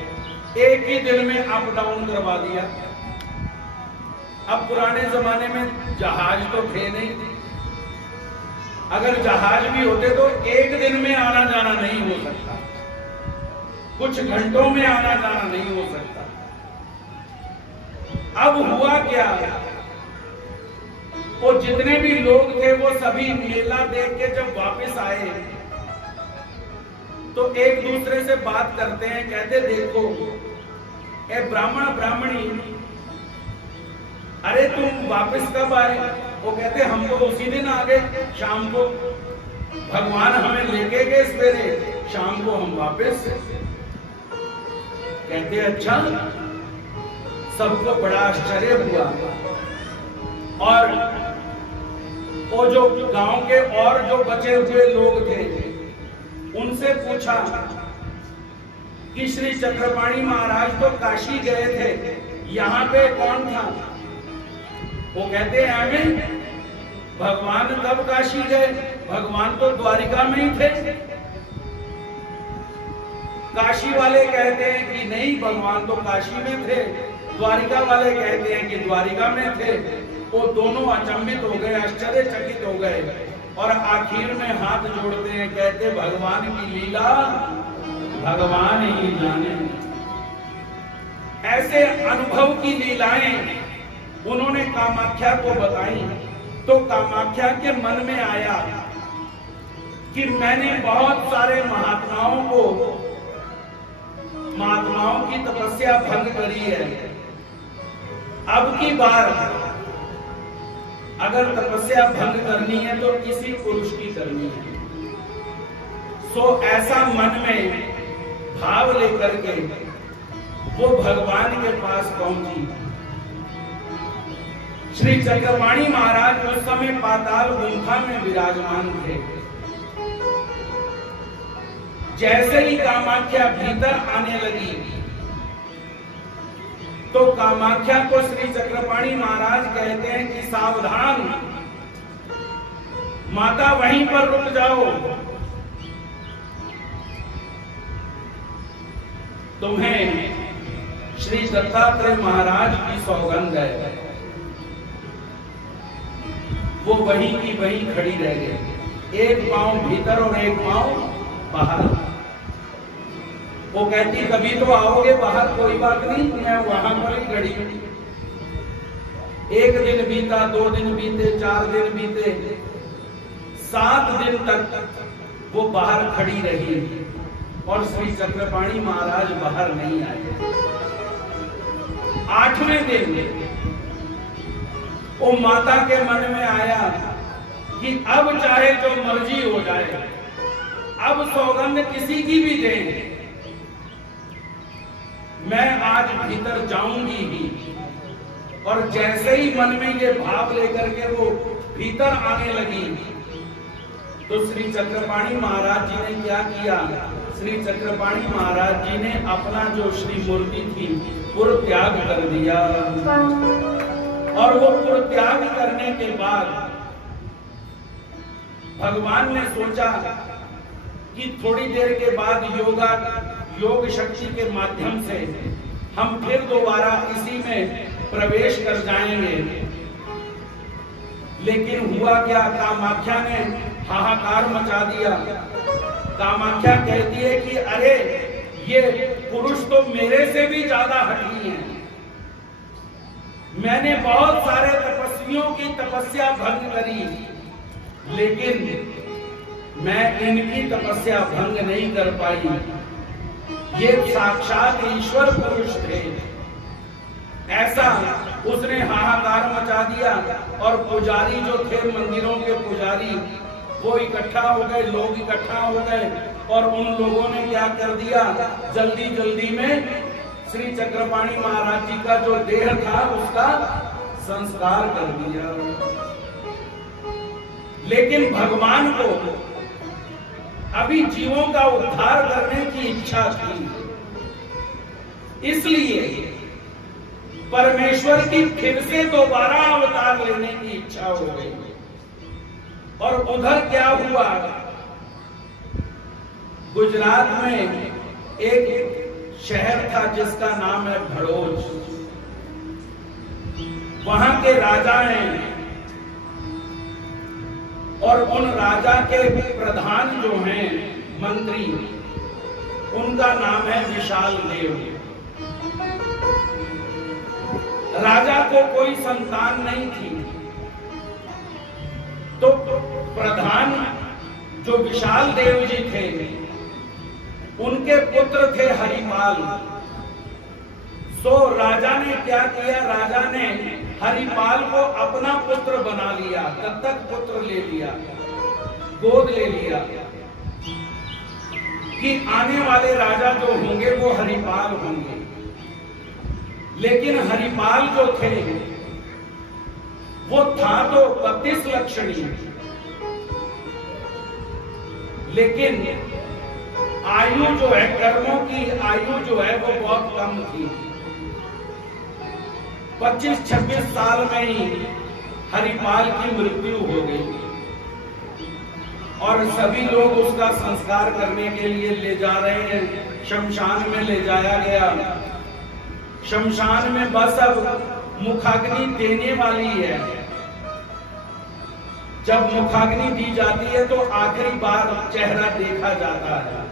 एक ही दिन में अप डाउन करवा दिया। अब पुराने जमाने में जहाज तो थे नहीं, अगर जहाज भी होते तो एक दिन में आना जाना नहीं हो सकता, कुछ घंटों में आना जाना नहीं हो सकता। अब हुआ क्या, वो जितने भी लोग थे वो सभी मेला देख के जब वापस आए तो एक दूसरे से बात करते हैं। कहते देखो ए ब्राह्मण ब्राह्मणी, अरे तुम वापस कब आए? वो कहते हम तो उसी दिन आ गए शाम को, भगवान हमें लेके गए सवेरे, शाम को हम वापस। कहते अच्छा। सबको बड़ा आश्चर्य हुआ। और वो जो गांव के और जो बचे हुए लोग थे उनसे पूछा कि श्री चक्रपाणि महाराज तो काशी गए थे, यहाँ पे कौन था? वो कहते हैं हमें भगवान कब काशी गए, भगवान तो द्वारिका में ही थे। काशी वाले कहते हैं कि नहीं, भगवान तो काशी में थे। द्वारिका वाले कहते हैं कि द्वारिका में थे। वो दोनों अचंभित हो गए, आश्चर्यचकित हो गए और आखिर में हाथ जोड़ते हैं, कहते भगवान की लीला भगवान ही जाने। ऐसे अनुभव की लीलाएं उन्होंने कामाख्या को बताई। तो कामाख्या के मन में आया कि मैंने बहुत सारे महात्माओं की तपस्या भंग करी है। अब की बार अगर तपस्या भंग करनी है तो किसी पुरुष की करनी है। सो ऐसा मन में भाव लेकर के वो भगवान के पास पहुंची। श्री चक्रपाणि महाराज उस समय पाताल गुंफा में विराजमान थे। जैसे ही कामाख्या भीतर आने लगी तो कामाख्या को श्री चक्रपाणि महाराज कहते हैं कि सावधान, माता वहीं पर रुक जाओ, तुम्हें श्री दत्तात्रेय महाराज की सौगंध है। वो वहीं की वहीं खड़ी रह गई, एक पांव भीतर और एक पांव बाहर। वो कहती कभी तो आओगे बाहर, कोई बात नहीं, मैं वहां पर ही खड़ी हूं। एक दिन बीता, 2 दिन बीते, 4 दिन बीते, 7 दिन तक वो बाहर खड़ी रही और श्री चक्रपाणि महाराज बाहर नहीं आए। 8वें दिन वो माता के मन में आया कि अब चाहे जो मर्जी हो जाए, अब सौगंध किसी की भी दें, मैं आज भीतर जाऊंगी ही। और जैसे ही मन में ये भाव लेकर के वो भीतर आने लगी तो श्री चक्रपाणि महाराज जी ने क्या किया? श्री चक्रपाणि महाराज जी ने अपना जो श्री मूर्ति थी पूर्ण त्याग कर दिया। और वो पूर्ण त्याग करने के बाद भगवान ने सोचा कि थोड़ी देर के बाद योग शक्ति के माध्यम से हम फिर दोबारा इसी में प्रवेश कर जाएंगे। लेकिन हुआ क्या, कामाख्या ने हाहाकार मचा दिया। कामाख्या कहती है कि अरे ये पुरुष तो मेरे से भी ज्यादा हठी हैं। मैंने बहुत सारे तपस्वियों की तपस्या भंग करी, लेकिन मैं इनकी तपस्या भंग नहीं कर पाई। ये साक्षात ईश्वर पुरुष थे। ऐसा उसने हाहाकार मचा दिया और पुजारी जो थे, मंदिरों के पुजारी, वो इकट्ठा हो गए, लोग इकट्ठा हो गए और उन लोगों ने क्या कर दिया, जल्दी जल्दी में श्री चक्रपाणी महाराज जी का जो देह था उसका संस्कार कर दिया। लेकिन भगवान को अभी जीवों का उद्धार करने की इच्छा थी, इसलिए परमेश्वर की फिर से दोबारा अवतार लेने की इच्छा हो गई। और उधर क्या हुआ, गुजरात में एक शहर था जिसका नाम है भड़ोज। वहां के राजा हैं और उन राजा के प्रधान जो हैं, मंत्री, उनका नाम है विशाल देव। राजा को कोई संतान नहीं थी, तो प्रधान जो विशाल देव जी थे, उनके पुत्र थे हरिपाल। सो राजा ने क्या किया, राजा ने हरिपाल को अपना पुत्र बना लिया, दत्तक पुत्र ले लिया, गोद ले लिया कि आने वाले राजा जो होंगे वो हरिपाल होंगे। लेकिन हरिपाल जो थे वो था तो 32 लक्षणी, लेकिन आयु जो है, कर्मों की आयु जो है वो बहुत कम थी। 25-26 साल में ही हरिपाल की मृत्यु हो गई और सभी लोग उसका संस्कार करने के लिए ले जा रहे हैं। शमशान में ले जाया गया। शमशान में बस अब मुखाग्नि देने वाली है। जब मुखाग्नि दी जाती है तो आखिरी बार चेहरा देखा जाता है।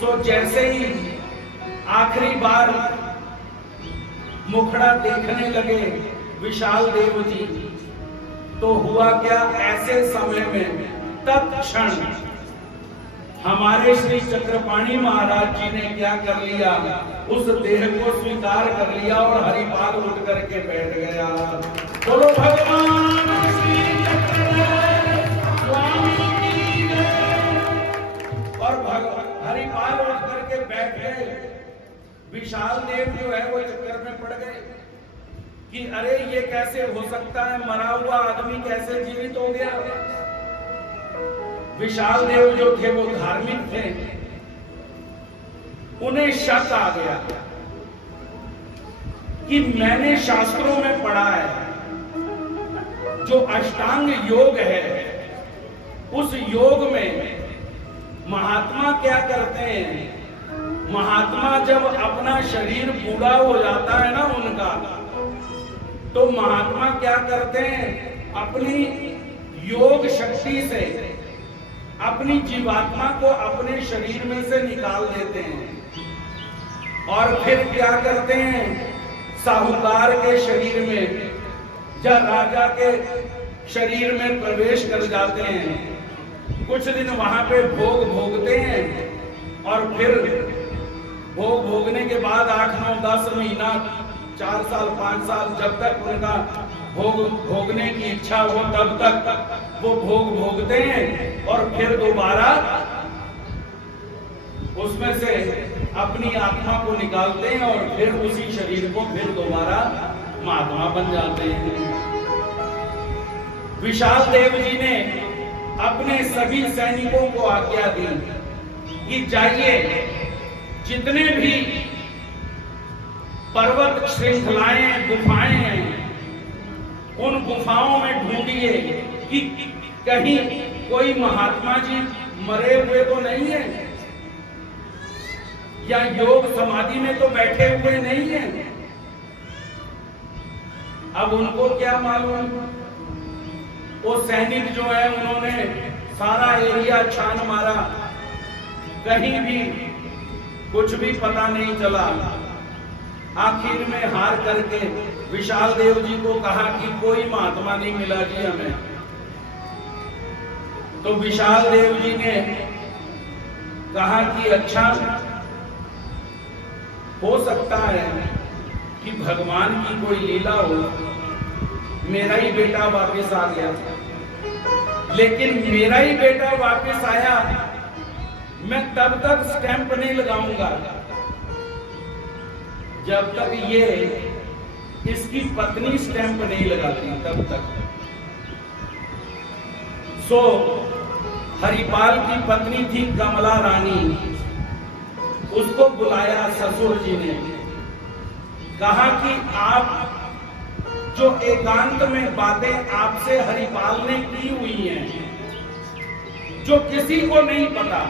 सो जैसे ही आखिरी बार मुखड़ा देखने लगे विशाल देव जी, तो हुआ क्या, ऐसे समय में तत्क्षण हमारे श्री चक्रपाणी महाराज जी ने क्या कर लिया, उस देह को स्वीकार कर लिया और हरिपाल उठ करके बैठ गया। बोलो भगवान श्री चक्रपाणी की जय। और हरिपाल उठ करके बैठ गए। विशाल देव जो है वो चक्कर में पड़ गए कि अरे ये कैसे हो सकता है, मरा हुआ आदमी कैसे जीवित हो गया। विशाल देव जो थे वो धार्मिक थे, उन्हें शक आ गया कि मैंने शास्त्रों में पढ़ा है जो अष्टांग योग है, उस योग में महात्मा क्या करते हैं, महात्मा जब अपना शरीर बूढ़ा हो जाता है ना उनका, तो महात्मा क्या करते हैं, अपनी योग शक्ति से अपनी जीवात्मा को अपने शरीर में से निकाल देते हैं और फिर क्या करते हैं, साहूकार के शरीर में या राजा के शरीर में प्रवेश कर जाते हैं। कुछ दिन वहां पे भोग भोगते हैं और फिर भोग भोगने के बाद 8, 9, 10 महीना, 4 साल, 5 साल, जब तक उनका भोग भोगने की इच्छा हो तब तक वो भोग भोगते हैं और फिर दोबारा उसमें से अपनी आत्मा को निकालते हैं और फिर उसी शरीर को फिर दोबारा महात्मा बन जाते हैं। विशाल देव जी ने अपने सभी सैनिकों को आज्ञा दी कि जाइए, जितने भी पर्वत श्रृंखलाएं, गुफाएं हैं, उन गुफाओं में ढूंढिए कि कहीं कोई महात्मा जी मरे हुए तो नहीं है या योग समाधि में तो बैठे हुए नहीं है। अब उनको क्या मालूम, वो सैनिक जो है उन्होंने सारा एरिया छान मारा, कहीं भी कुछ भी पता नहीं चला। आखिर में हार करके विशाल देव जी को कहा कि कोई महात्मा नहीं मिला जी हमें। तो विशाल देव जी ने कहा कि अच्छा, हो सकता है कि भगवान की कोई लीला हो, मेरा ही बेटा वापस आ गया, लेकिन मेरा ही बेटा वापस आया, मैं तब तक स्टैंप नहीं लगाऊंगा जब तक ये इसकी पत्नी स्टैंप नहीं लगाती, तब तक। सो हरिपाल की पत्नी थी कमला रानी, उसको बुलाया ससुर जी ने, कहा कि आप जो एकांत में बातें आपसे हरिपाल ने की हुई हैं, जो किसी को नहीं पता,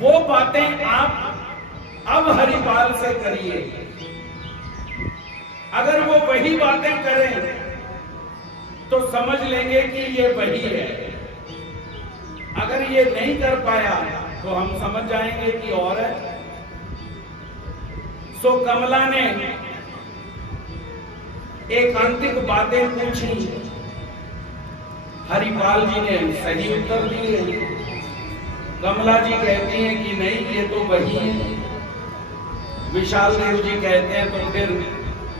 वो बातें आप अब हरिपाल से करिए। अगर वो वही बातें करें तो समझ लेंगे कि ये वही है, अगर ये नहीं कर पाया तो हम समझ जाएंगे कि और है। सो कमला ने एकांतिक बातें पूछी, हरिपाल जी ने सही उत्तर दिए। कमला जी कहती हैं कि नहीं, ये तो वही है। विशाल देव जी कहते हैं तो फिर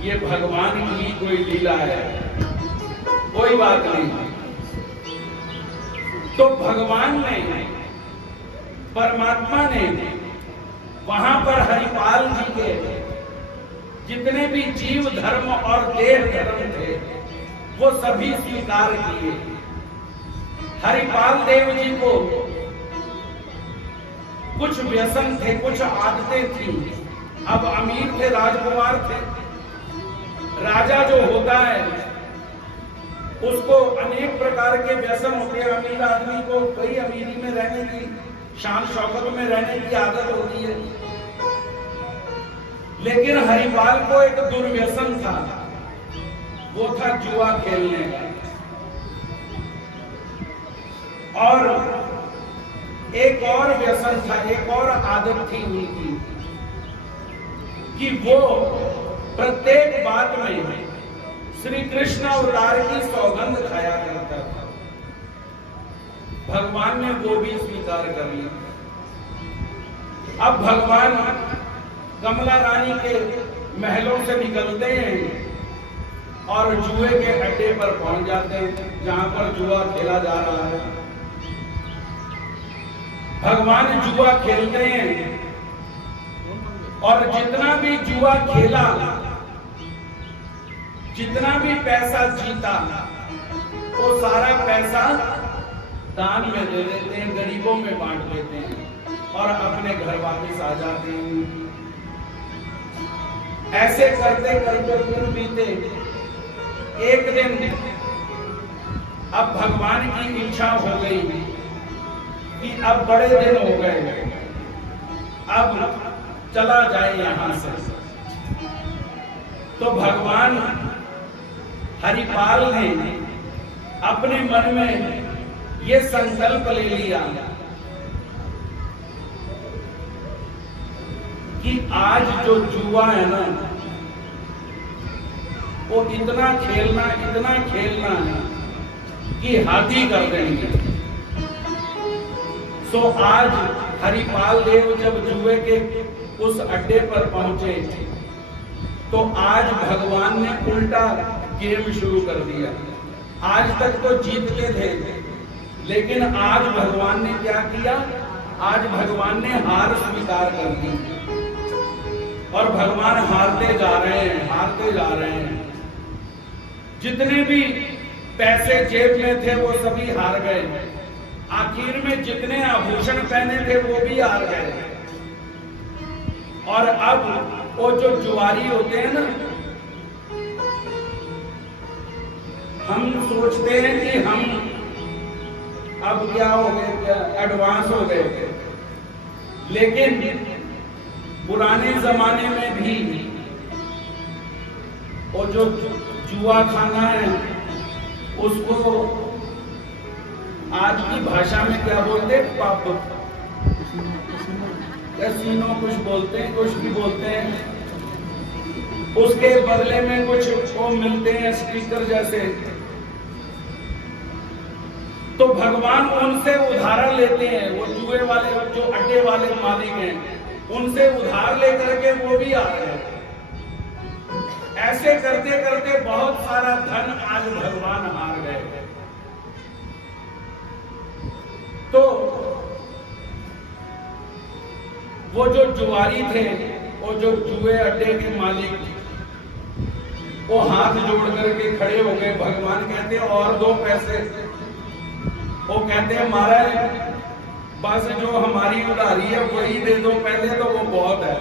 ये भगवान की कोई लीला है, कोई बात नहीं। तो भगवान ने, परमात्मा ने वहां पर हरिपाल जी के जितने भी जीव धर्म और देह धर्म थे वो सभी स्वीकार किए। हरिपाल देव जी को कुछ व्यसन थे, कुछ आदतें थी। अब अमीर थे, राजकुमार थे। राजा जो होता है उसको अनेक प्रकार के व्यसन होते हैं। अमीर आदमी को कई अमीरी में रहने की, शान शौकत में रहने की आदत होती है, लेकिन हरिपाल को एक दुर्व्यसन था, वो था जुआ खेलने का। और एक और व्यसन था, एक और आदत थी उनकी कि वो प्रत्येक बात में श्री कृष्ण अवतार की सौगंध खाया करता था। भगवान ने वो भी स्वीकार कर लिया। अब भगवान कमला रानी के महलों से निकलते हैं और जुए के अड्डे पर पहुंच जाते हैं जहां पर जुआ खेला जा रहा है। भगवान जुआ खेलते हैं और जितना भी जुआ खेला, जितना भी पैसा जीता, वो सारा पैसा दान में दे देते हैं, गरीबों में बांट देते हैं और अपने घर वापस आ जाते हैं। ऐसे करते करते दिन बीते। एक दिन अब भगवान की इच्छा हो गई कि अब बड़े दिन हो गए, अब चला जाए यहां से। तो भगवान हरिपाल ने अपने मन में ये संकल्प ले लिया कि आज जो जुआ है ना, वो इतना खेलना है कि हाथी कर देंगे। सो आज हरिपाल देव जब जुए के उस अड्डे पर पहुंचे तो आज भगवान ने उल्टा गेम शुरू कर दिया। आज तक तो जीतते थे, लेकिन आज भगवान ने क्या किया? आज भगवान ने हार स्वीकार कर दी और भगवान हारते जा रहे हैं। जितने भी पैसे जेब में थे वो सभी हार गए। आखिर में जितने आभूषण पहने थे वो भी हार गए। और अब वो जो जुआरी होते हैं ना, हम सोचते हैं कि हम अब क्या हो गए, क्या एडवांस हो गए, लेकिन पुराने जमाने में भी वो जो जुआ खाना है उसको आज की भाषा में क्या बोलते? कैसीनो कुछ बोलते हैं, कुछ भी बोलते हैं, उसके बदले में कुछ वो मिलते हैं स्पीकर जैसे। तो भगवान उनसे उधार लेते हैं, वो जुए वाले जो अड्डे वाले मालिक हैं, उनसे उधार लेकर के वो भी आ रहे हैं। ऐसे करते करते बहुत सारा धन आज भगवान हार गए। तो वो जो जुआरी थे, वो जो जुए अड्डे के मालिक, वो हाथ जोड़ करके खड़े हो गए। भगवान कहते और 2 पैसे। वो कहते हैं महाराज बस जो हमारी उधारी है वही दे दो पहले, तो वो बहुत है।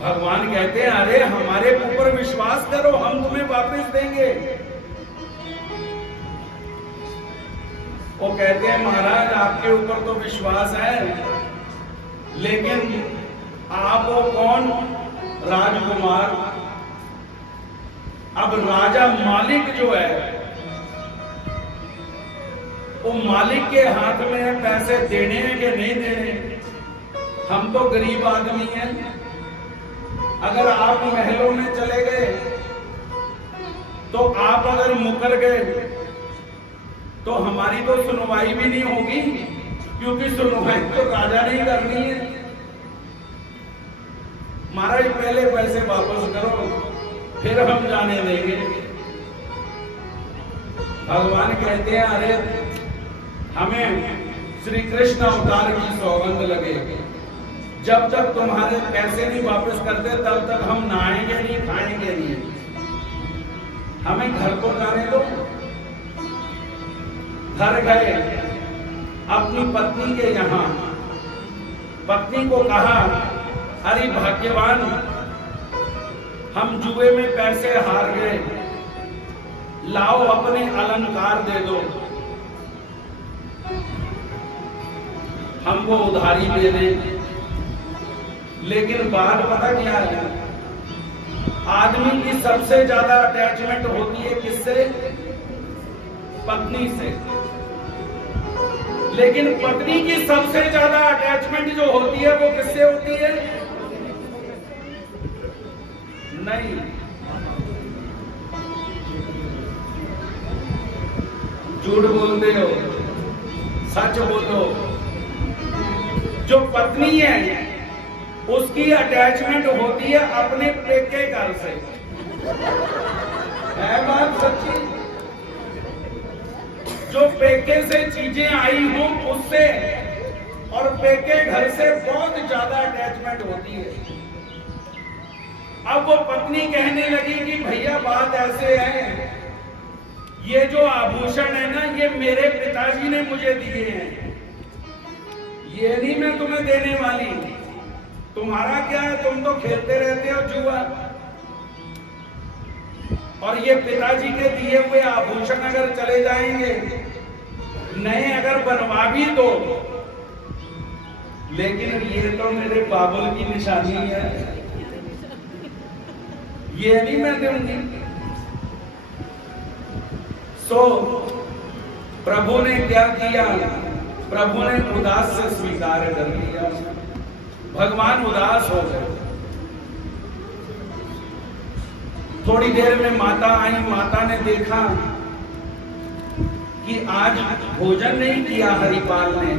भगवान कहते हैं अरे हमारे ऊपर विश्वास करो, हम तुम्हें वापस देंगे। वो कहते हैं महाराज आपके ऊपर तो विश्वास है, लेकिन आप वो कौन? राजकुमार। अब राजा मालिक जो है, वो मालिक के हाथ में है पैसे देने हैं कि नहीं देने। हम तो गरीब आदमी हैं। अगर आप महलों में चले गए तो आप अगर मुकर गए तो हमारी तो सुनवाई भी नहीं होगी, क्योंकि सुनवाई तो राजा ने ही करनी है। महाराज पहले पैसे वापस करो, फिर हम जाने देंगे। भगवान कहते हैं अरे हमें श्री कृष्ण अवतार की सौगंध लगे, जब तक तुम्हारे पैसे नहीं वापस करते तब तक हम नहाएंगे नहीं, खाएंगे नहीं। हमें घर को जाने दो। घर गए अपनी पत्नी के यहां, पत्नी को कहा अरे भाग्यवान, हम जुए में पैसे हार गए, लाओ अपने अलंकार दे दो, हमको उधारी दे दें। लेकिन बात पता क्या है, आदमी की सबसे ज्यादा अटैचमेंट होती है किससे? पत्नी से। लेकिन पत्नी की सबसे ज्यादा अटैचमेंट जो होती है वो किससे होती है? नहीं, झूठ बोलते हो, सच बोलो। जो पत्नी है उसकी अटैचमेंट होती है अपने पेके घर से। है बात सच्ची? जो पेके से चीजें आई हो उससे और पेके घर से बहुत ज्यादा अटैचमेंट होती है। अब वो पत्नी कहने लगी कि भैया बात ऐसे है, ये जो आभूषण है ना, ये मेरे पिताजी ने मुझे दिए हैं, ये नहीं मैं तुम्हें देने वाली। तुम्हारा क्या है, तुम तो खेलते रहते हो जुआ। और ये पिताजी के दिए हुए आभूषण अगर चले जाएंगे, नए अगर बनवा भी दो, लेकिन ये तो मेरे बाबुल की निशानी है, ये नहीं मैं दूंगी। सो प्रभु ने क्या किया? प्रभु ने उदास से स्वीकार कर लिया। भगवान उदास हो गए। थोड़ी देर में माता आई। माता ने देखा कि आज भोजन नहीं किया हरिपाल ने।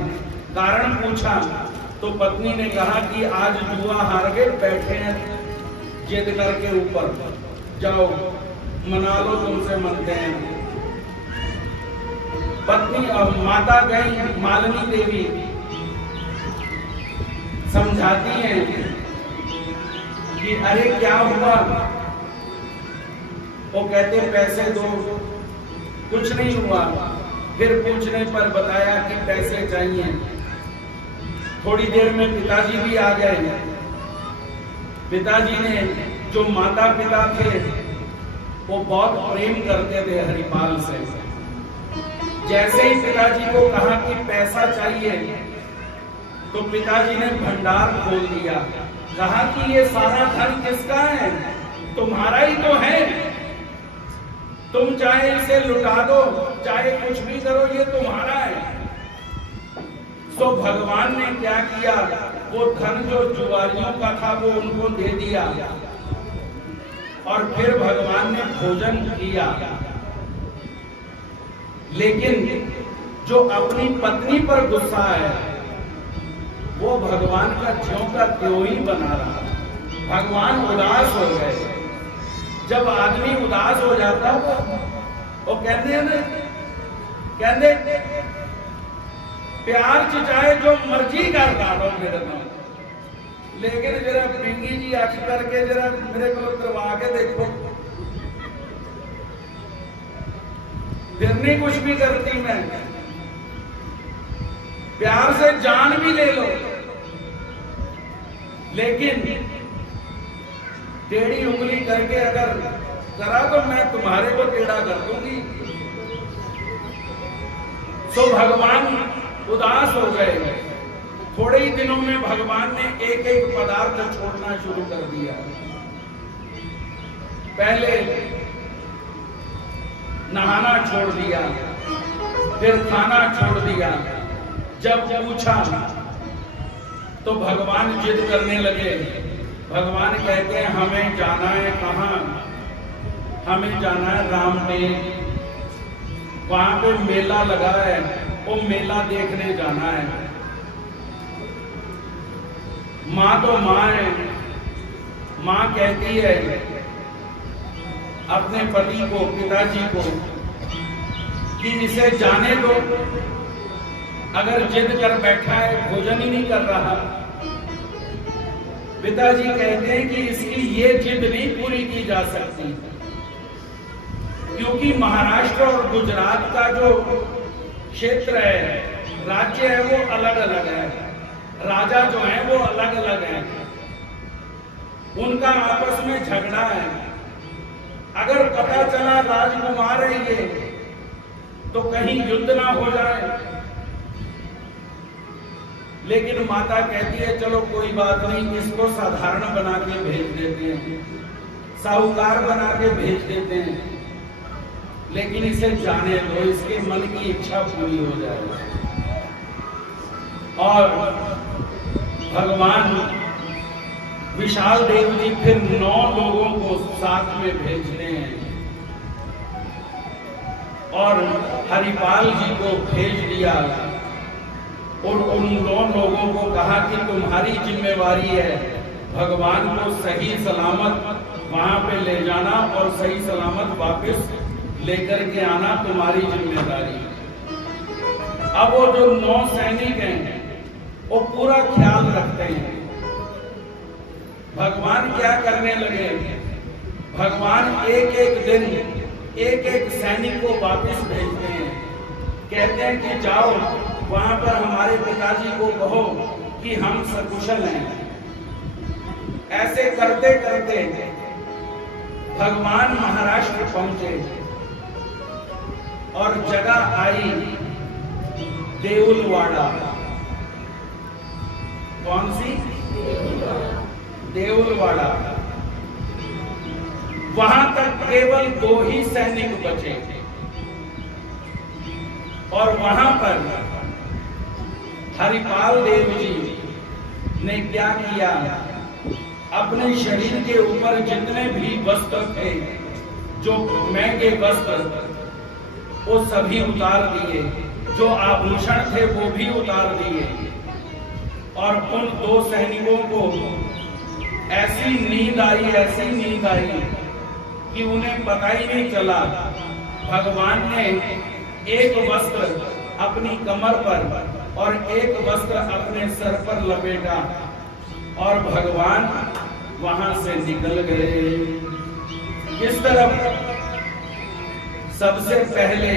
कारण पूछा तो पत्नी ने कहा कि आज जुआ हार गए, बैठे हैं जिद करके ऊपर, जाओ मना लो, तुमसे मनते हैं। पत्नी और माता गई, मालिनी देवी समझाती हैं कि अरे क्या हुआ? वो कहते पैसे दो। कुछ नहीं हुआ। फिर पूछने पर बताया कि पैसे चाहिए। थोड़ी देर में पिताजी भी आ गए। पिताजी ने, जो माता पिता थे वो बहुत प्रेम करते थे हरिपाल से, जैसे ही पिताजी को कहा कि पैसा चाहिए तो पिताजी ने भंडार खोल दिया। कहा कि ये सारा धन किसका है? तुम्हारा ही तो है, तुम चाहे इसे लुटा दो, चाहे कुछ भी करो, ये तुम्हारा है। तो भगवान ने क्या किया, वो धन जो जुआरियों का था वो उनको दे दिया और फिर भगवान ने भोजन किया। लेकिन जो अपनी पत्नी पर गुस्सा है वो भगवान का ज्यों का त्यों ही बना रहा। भगवान उदास हो गए। जब आदमी उदास हो जाता वो कहते हैं ना, कहते प्यार चाहे जो मर्जी कर डालो मेरे में, लेकिन जरा पिंगी जी अच करके जरा मेरे को करवा के देखो, फिर नहीं कुछ भी करती मैं। प्यार से जान भी ले लो, लेकिन टेढ़ी उंगली करके अगर करा तो मैं तुम्हारे को टेढ़ा कर दूंगी। तो भगवान उदास हो गए। थोड़े ही दिनों में भगवान ने एक एक पदार्थ छोड़ना शुरू कर दिया। पहले नहाना छोड़ दिया, फिर खाना छोड़ दिया। जब पूछा तो भगवान जिद करने लगे। भगवान कहते हैं हमें जाना है कहां? हमें जाना है रामटेक, वहां पे मेला लगा है, वो मेला देखने जाना है। मां तो मां है, मां कहती है अपने पति को, पिताजी को कि इसे जाने दो। अगर जिद कर बैठा है, भोजन ही नहीं कर रहा, पिताजी कहते हैं कि इसकी ये जिद नहीं पूरी की जा सकती, क्योंकि महाराष्ट्र और गुजरात का जो क्षेत्र है, राज्य है, वो अलग अलग है। राजा जो है वो अलग अलग है, उनका आपस में झगड़ा है। अगर पता चला राजकुमार है ये, तो कहीं युद्ध ना हो जाए। लेकिन माता कहती है चलो कोई बात नहीं, इसको साधारण बना के भेज देते हैं, साहूकार बना के भेज देते हैं, लेकिन इसे जाने दो, इसके मन की इच्छा पूरी हो जाए। और भगवान विशाल देव जी फिर 9 लोगों को साथ में भेजते हैं और हरिपाल जी को भेज दिया और उन 9 लोगों को कहा कि तुम्हारी जिम्मेवारी है भगवान को सही सलामत वहां पे ले जाना और सही सलामत वापस लेकर के आना, तुम्हारी जिम्मेदारी। अब वो जो 9 सैनिक हैं वो पूरा ख्याल रखते हैं। भगवान क्या करने लगे, भगवान एक एक दिन एक एक सैनिक को वापस भेजते हैं। कहते हैं कि जाओ वहां पर हमारे पिताजी को कहो कि हम सकुशल हैं। ऐसे करते करते भगवान महाराष्ट्र पहुंचे और जगह आई देउलवाड़ा। कौन सी? देउलवाड़ा। वहां तक केवल 2 ही सैनिक बचे और वहां पर हरिपाल देव जी ने क्या किया, अपने शरीर के ऊपर जितने भी वस्त्र थे, जो महंगे वस्त्र, वो सभी उतार दिए, जो आभूषण थे वो भी उतार दिए। और उन 2 सैनिकों को ऐसी नींद आई कि उन्हें पता ही नहीं चला। भगवान ने एक वस्त्र अपनी कमर पर और एक वस्त्र अपने सर पर लपेटा और भगवान वहां से निकल गए। इस तरफ सबसे पहले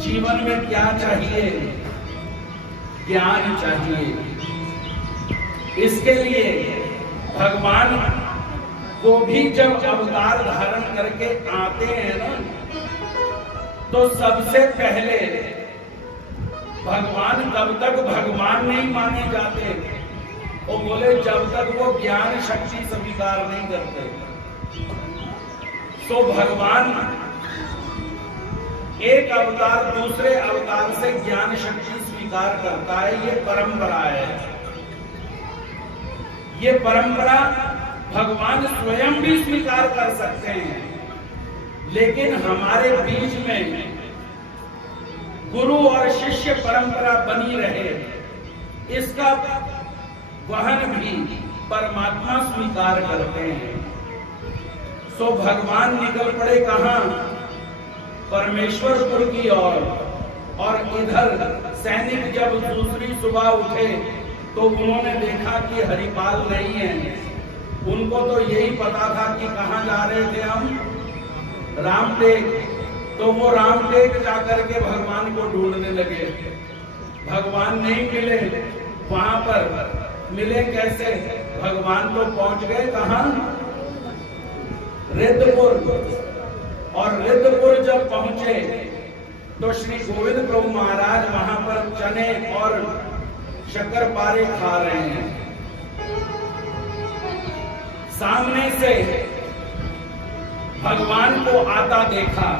जीवन में क्या चाहिए? ज्ञान चाहिए। इसके लिए भगवान को भी जब अवतार धारण करके आते हैं ना, तो सबसे पहले भगवान तब तक भगवान नहीं माने जाते, वो बोले जब तक वो ज्ञान शक्ति स्वीकार नहीं करते। तो भगवान एक अवतार दूसरे अवतार से ज्ञान शक्ति स्वीकार करता है, ये परंपरा है। ये परंपरा भगवान स्वयं भी स्वीकार कर सकते हैं, लेकिन हमारे बीच में गुरु और शिष्य परंपरा बनी रहे, इसका वहन भी परमात्मा स्वीकार करते हैं। सो भगवान निकल पड़े कहां? परमेश्वरपुर की ओर। और इधर सैनिक जब दूसरी सुबह उठे तो उन्होंने देखा कि हरिपाल नहीं है। उनको तो यही पता था कि कहां जा रहे थे हम, रामटेक। तो वो रामटेक जाकर के भगवान को ढूंढने लगे। भगवान नहीं मिले। वहां पर मिले कैसे? भगवान तो पहुंच गए कहां? रिद्धपुर। और रिद्धपुर जब पहुंचे तो श्री गोविंद प्रभु महाराज वहां पर चने और शक्करपारे खा रहे हैं। सामने से भगवान को आता देखा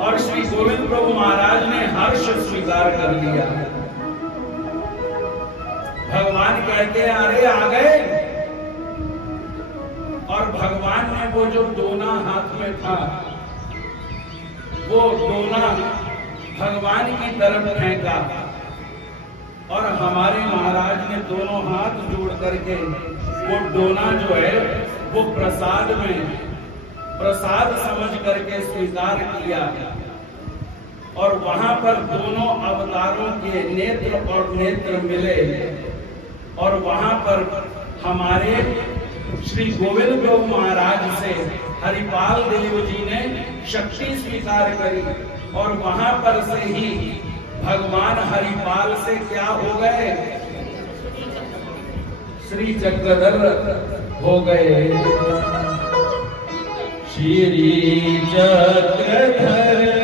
और श्री गोविंद प्रभु महाराज ने हर्ष स्वीकार कर लिया। भगवान कहते हैं अरे आ गए। और भगवान ने वो जो डोना हाथ में था, वो डोना भगवान की तरफ फेंका और हमारे महाराज ने दोनों हाथ जोड़ करके वो डोना जो है वो प्रसाद में प्रसाद समझ करके स्वीकार किया। और वहां पर दोनों अवतारों के नेत्र और नेत्र मिले और वहां पर हमारे श्री गोविंद प्रभु महाराज से हरिपाल देव जी ने शक्ति स्वीकार करी। और वहां पर से ही भगवान हरिपाल से क्या हो गए? श्री चक्रधर हो गए। श्री चक्रधर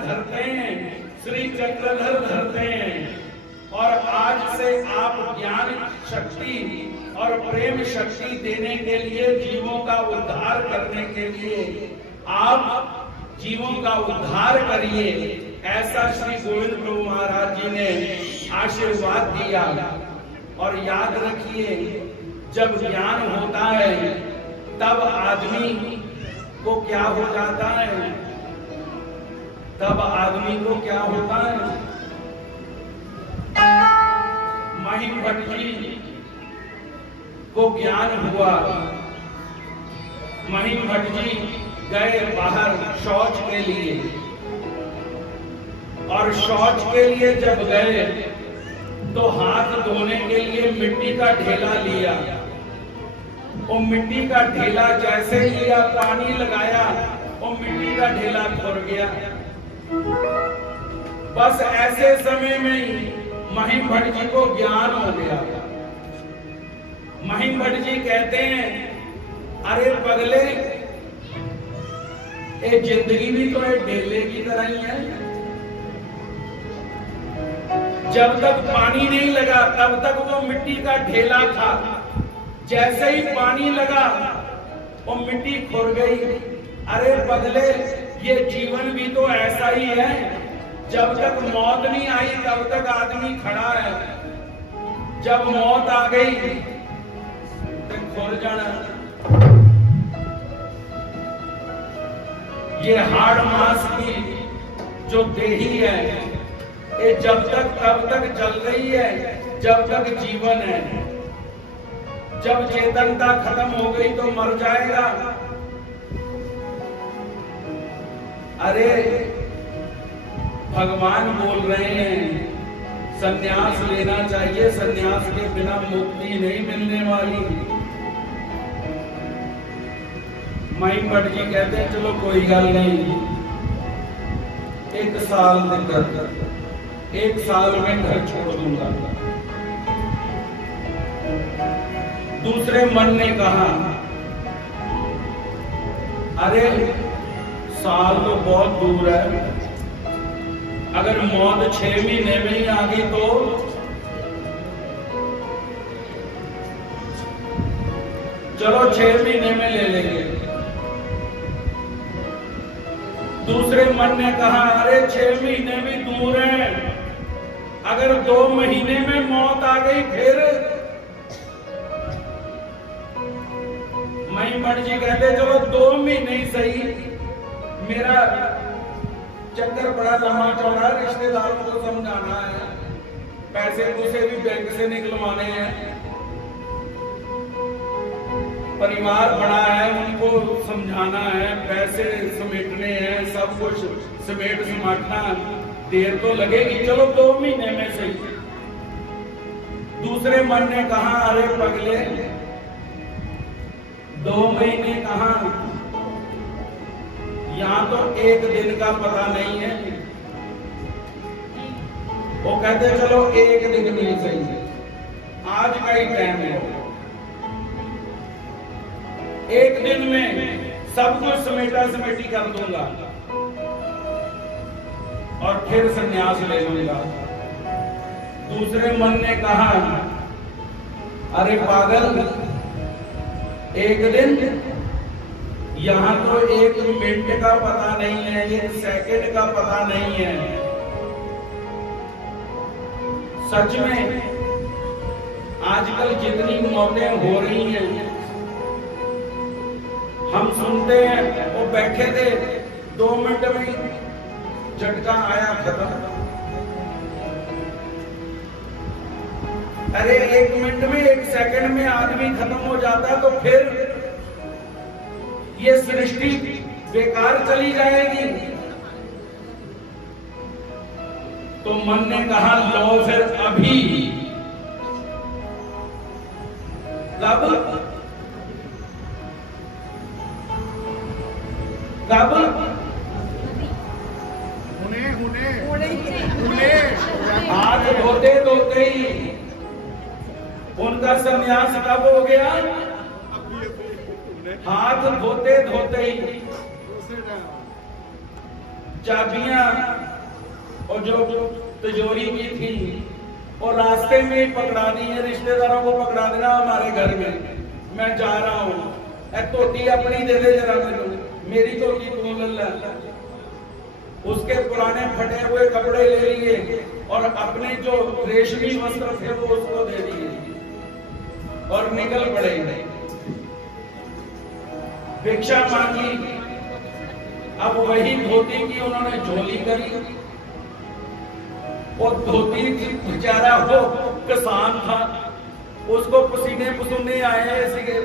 धरते हैं, श्री चक्रधर धरते हैं। और आज से आप ज्ञान शक्ति और प्रेम शक्ति देने के लिए, जीवों का उद्धार करने के लिए आप जीवों का उद्धार करिए, ऐसा श्री गोविंद प्रभु महाराज जी ने आशीर्वाद दिया। और याद रखिए, जब ज्ञान होता है तब आदमी को क्या हो जाता है? तब आदमी को क्या होता है? महिम भट्ट जी को ज्ञान हुआ। महिम भट्ट जी गए बाहर शौच के लिए, और शौच के लिए जब गए तो हाथ धोने के लिए मिट्टी का ढेला लिया। वो मिट्टी का ढेला जैसे लिया, पानी लगाया, वो मिट्टी का ढेला खुर गया। बस ऐसे समय में ही महिम भट्ट जी को ज्ञान हो गया। महिम भट्ट जी कहते हैं, अरे पगले, ये जिंदगी भी तो एक ढेले की तरह ही है। जब तक पानी नहीं लगा तब तक वो मिट्टी का ढेला था। जैसे ही पानी लगा वो मिट्टी खुर गई। अरे पगले, ये जीवन भी तो ऐसा ही है। जब तक मौत नहीं आई तब तक आदमी खड़ा है, जब मौत आ गई तो खुर जाना। ये हाड़ मांस की जो देही है, ये जब तक तब तक चल रही है जब तक जीवन है। जब चेतनता खत्म हो गई तो मर जाएगा। अरे भगवान बोल रहे हैं संन्यास लेना चाहिए, संन्यास के बिना मुक्ति नहीं मिलने वाली। महिम भट्ट जी कहते हैं चलो कोई गल नहीं, 1 साल तक 1 साल में घर छोड़ दूंगा। दूसरे मन ने कहा, अरे साल तो बहुत दूर है, अगर मौत 6 महीने में ही आ गई तो चलो 6 महीने में ले लेंगे। दूसरे मन ने कहा, अरे 6 महीने भी दूर है, अगर 2 महीने में मौत आ गई फिर? महिम भट्ट जी कहते चलो 2 महीने ही सही, मेरा चक्कर बड़ा लंबा चौड़ा, रिश्तेदारों को समझाना है, पैसे पूसे भी बैंक से निकलवाने हैं, परिवार बड़ा है उनको समझाना है, पैसे समेटने हैं, सब कुछ समेट समाटना, देर तो लगेगी, चलो 2 महीने में सही। दूसरे मन ने कहा, अरे पगले 2 महीने कहां, यहां तो 1 दिन का पता नहीं है। वो कहते चलो 1 दिन नहीं सही, आज का ही टाइम है, 1 दिन में सब कुछ समेटा समेटी कर दूंगा और फिर संन्यास ले लूंगा। दूसरे मन ने कहा, अरे पागल 1 दिन, यहां तो 1 मिनट का पता नहीं है, 1 सेकंड का पता नहीं है। सच में आजकल जितनी मौतें हो रही हैं, हम सुनते हैं, वो बैठे थे 2 मिनट में झटका आया, खत्म। अरे 1 मिनट में 1 सेकंड में आदमी खत्म हो जाता तो फिर ये सृष्टि बेकार चली जाएगी। तो मन ने कहा लो फिर अभी, कब कब हाथ धोते धोते ही उनका संन्यास कब हो गया? हाथ धोते धोते ही। चाबियां और जो तिजोरी की थी और रास्ते में ही पकड़ा दी है, रिश्तेदारों को पकड़ा देना हमारे घर में, मैं जा रहा हूं, धोती अपनी दे दे जरा, मेरी धोती तू ले ला। उसके पुराने फटे हुए कपड़े ले लिए और अपने जो रेशमी वस्त्र थे वो उसको दे दिए और निकल पड़े। भिक्षा मांगी, अब वही धोती की उन्होंने झोली करी। और धोती बेचारा वो किसान था, उसको पसीने पसूने आए इसके।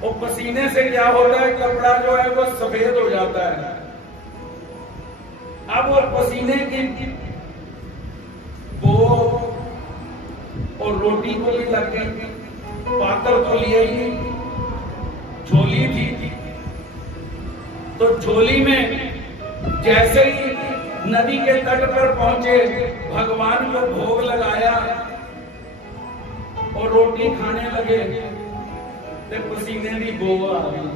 वो पसीने से क्या होता है, कपड़ा जो है वो सफेद हो जाता है। अब वो पसीने की वो और रोटी को भी लग गई। पात्र तो लिए ही, झोली थी, तो झोली में जैसे ही नदी के तट पर पहुंचे, भगवान को भोग लगाया और रोटी खाने लगे, तो पसीने की बो आ गई।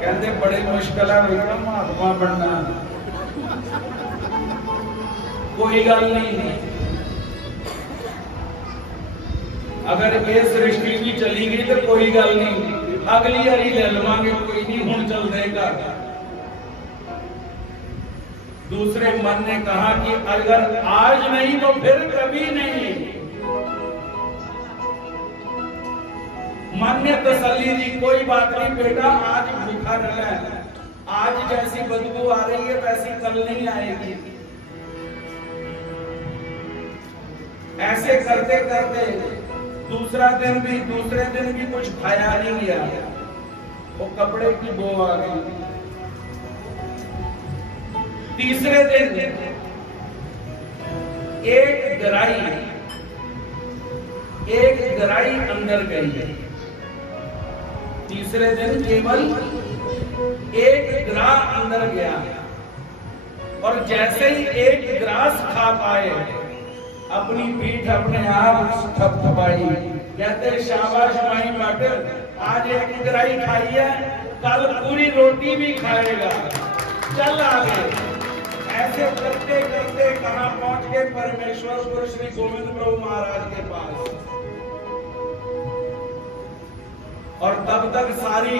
कहते बड़े मुश्किल है भैया महात्मा बनना। कोई गल नहीं, अगर ये सृष्टि भी चली गई तो कोई गल नहीं, अगली बारी ले लवांगे, कोई नहीं, हुण चल देगा। दूसरे मन ने कहा कि अगर आज नहीं तो फिर कभी नहीं। मन ने तसल्ली दी, कोई बात नहीं बेटा, आज भूखा रहना, आज जैसी बदबू आ रही है वैसी कल नहीं आएगी। ऐसे करते करते दूसरे दिन भी कुछ खाया नहीं गया, वो कपड़े की बो आ गई। तीसरे दिन एक गराई अंदर गई। तीसरे दिन केवल एक ग्रास अंदर गया, और जैसे ही एक ग्रास खा पाए, अपनी पीठ अपने आप थपथपाई। कहते शाबाश माई मट, आज एक गराई खाई है, कल पूरी रोटी भी खाएगा, चल आगे। ऐसे करते करते कहां पहुंच गए? परमेश्वर श्री गोविंद प्रभु महाराज के पास। और तब तक सारी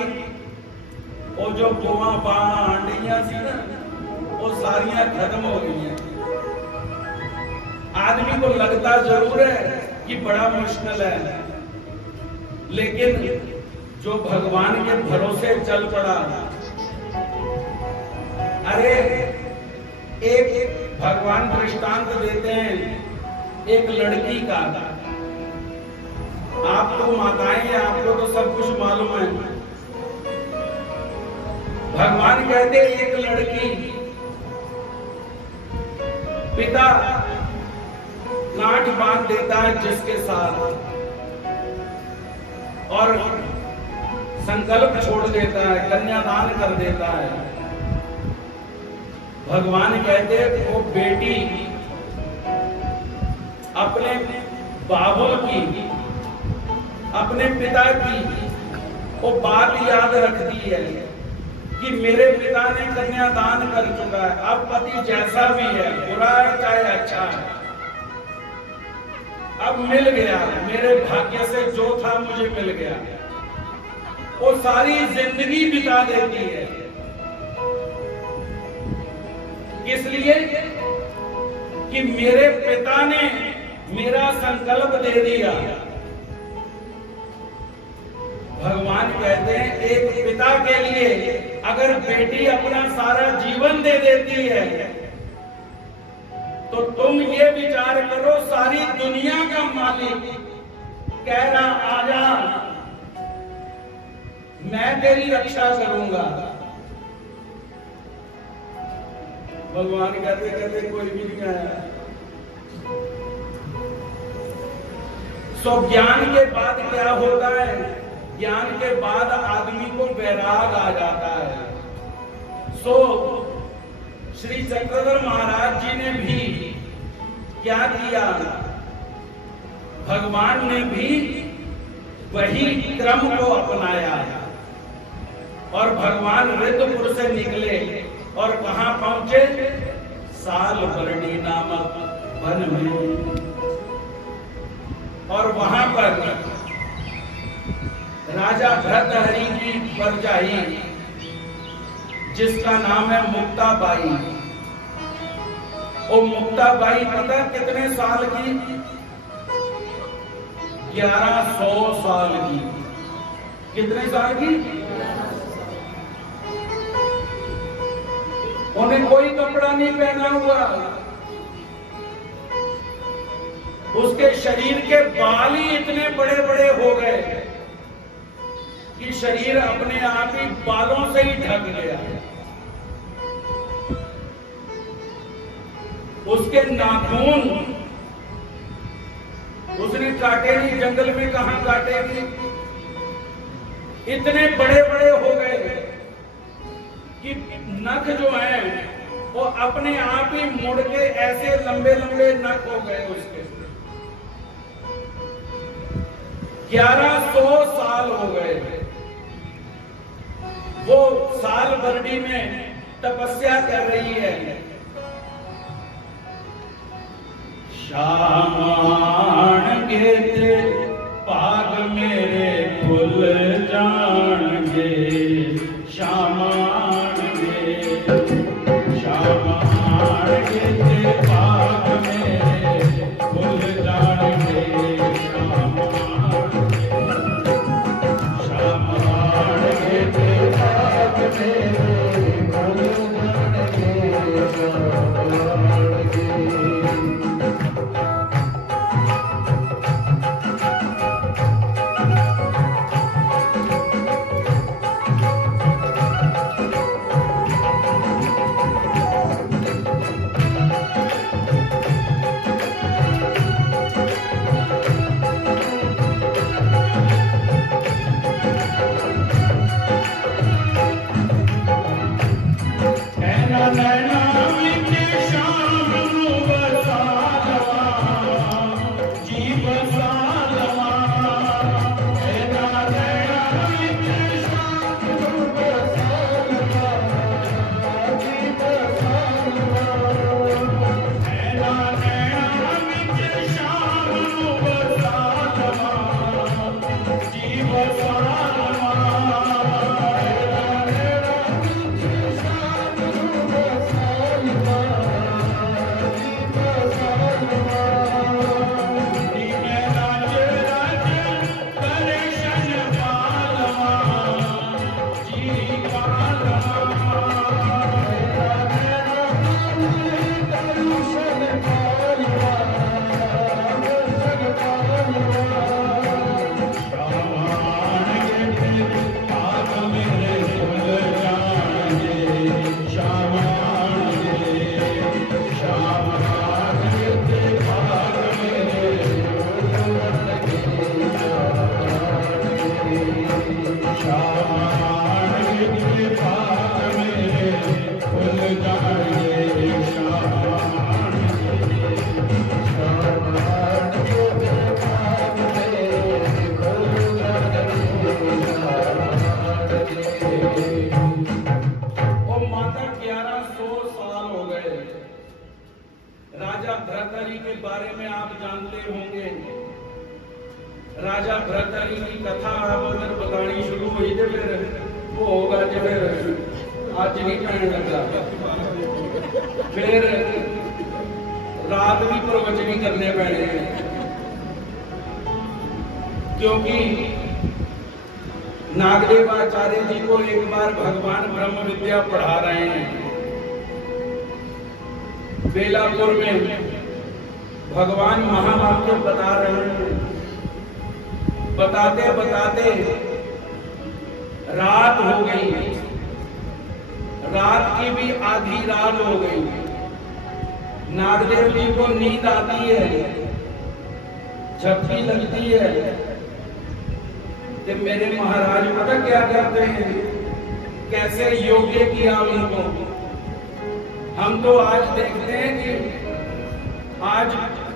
वो जो गोवा बांडियां सी ना, वो सारियां खत्म हो गई हैं। आदमी को लगता जरूर है कि बड़ा मुश्किल है, लेकिन जो भगवान के भरोसे चल पड़ा। अरे एक भगवान दृष्टांत देते हैं एक लड़की का। आपको माताएं, आपको तो सब कुछ मालूम है। भगवान कहते एक लड़की, पिता गांठ बांध देता है जिसके साथ, और संकल्प छोड़ देता है, कन्यादान कर देता है। भगवान कहते वो बेटी अपने बाबुल की, अपने पिता की वो बात याद रखती है कि मेरे पिता ने कन्यादान कर चुका है, अब पति जैसा भी है, बुरा है चाहे अच्छा है, अब मिल गया, मेरे भाग्य से जो था मुझे मिल गया। वो सारी जिंदगी बिता देती है, इसलिए कि मेरे पिता ने मेरा संकल्प दे दिया। भगवान कहते हैं एक पिता के लिए अगर बेटी अपना सारा जीवन दे देती है, तो तुम ये विचार करो, सारी दुनिया का मालिक कह रहा आजा मैं तेरी रक्षा करूंगा। भगवान कहते कहते कोई भी नहीं आया। सो ज्ञान के बाद क्या होता है? ज्ञान के बाद आदमी को वैराग आ जाता है। सो श्री चक्रधर महाराज जी ने भी क्या किया? भगवान ने भी वही क्रम को अपनाया और भगवान रिद्धपुर से निकले और कहां पहुंचे? सालबरणी नामक वन में। और वहां पर राजा भर्तहरि की परजाई, जिसका नाम है मुक्ताबाई। वो मुक्ताबाई पता कितने साल की? 1100 साल की। कितने साल की? उन्हें कोई कपड़ा नहीं पहना हुआ, उसके शरीर के बाल ही इतने बड़े बड़े हो गए कि शरीर अपने आप ही बालों से ही ढक गया। उसके नाखून उसने काटे नहीं, जंगल में कहां काटेगी। इतने बड़े बड़े हो गए कि नख जो है वो अपने आप ही मुड़ के ऐसे लंबे लंबे नख हो गए उसके। 1100 साल हो गए। वो साल बरडी में तपस्या कर रही है। शामाणगे ते पाग मेरे खुल जाणगे, शामाणगे शामाणगे ते पाग मेरे खुल जाणगे, शामाणगे ते पाग मेरे खुल जाणगे। राजा भरतहरि के बारे में आप जानते होंगे। राजा भरतहरि की कथा आप अगर बतानी शुरू हुई तो फिर वो होगा जो फिर आज नहीं कहने लगा, फिर रात भी प्रवचनी करने पड़े, क्योंकि नागदेव आचार्य जी को एक बार भगवान ब्रह्म विद्या पढ़ा रहे हैं बेलापुर में। भगवान महावाक्य बता रहे हैं, बताते बताते रात हो गई, रात की भी आधी रात हो गई। नागदेव जी को नींद आती है, झपकी लगती है, तो मेरे महाराज पता क्या करते हैं, कैसे योग्य किया उनको। हम तो आज देखते हैं कि आज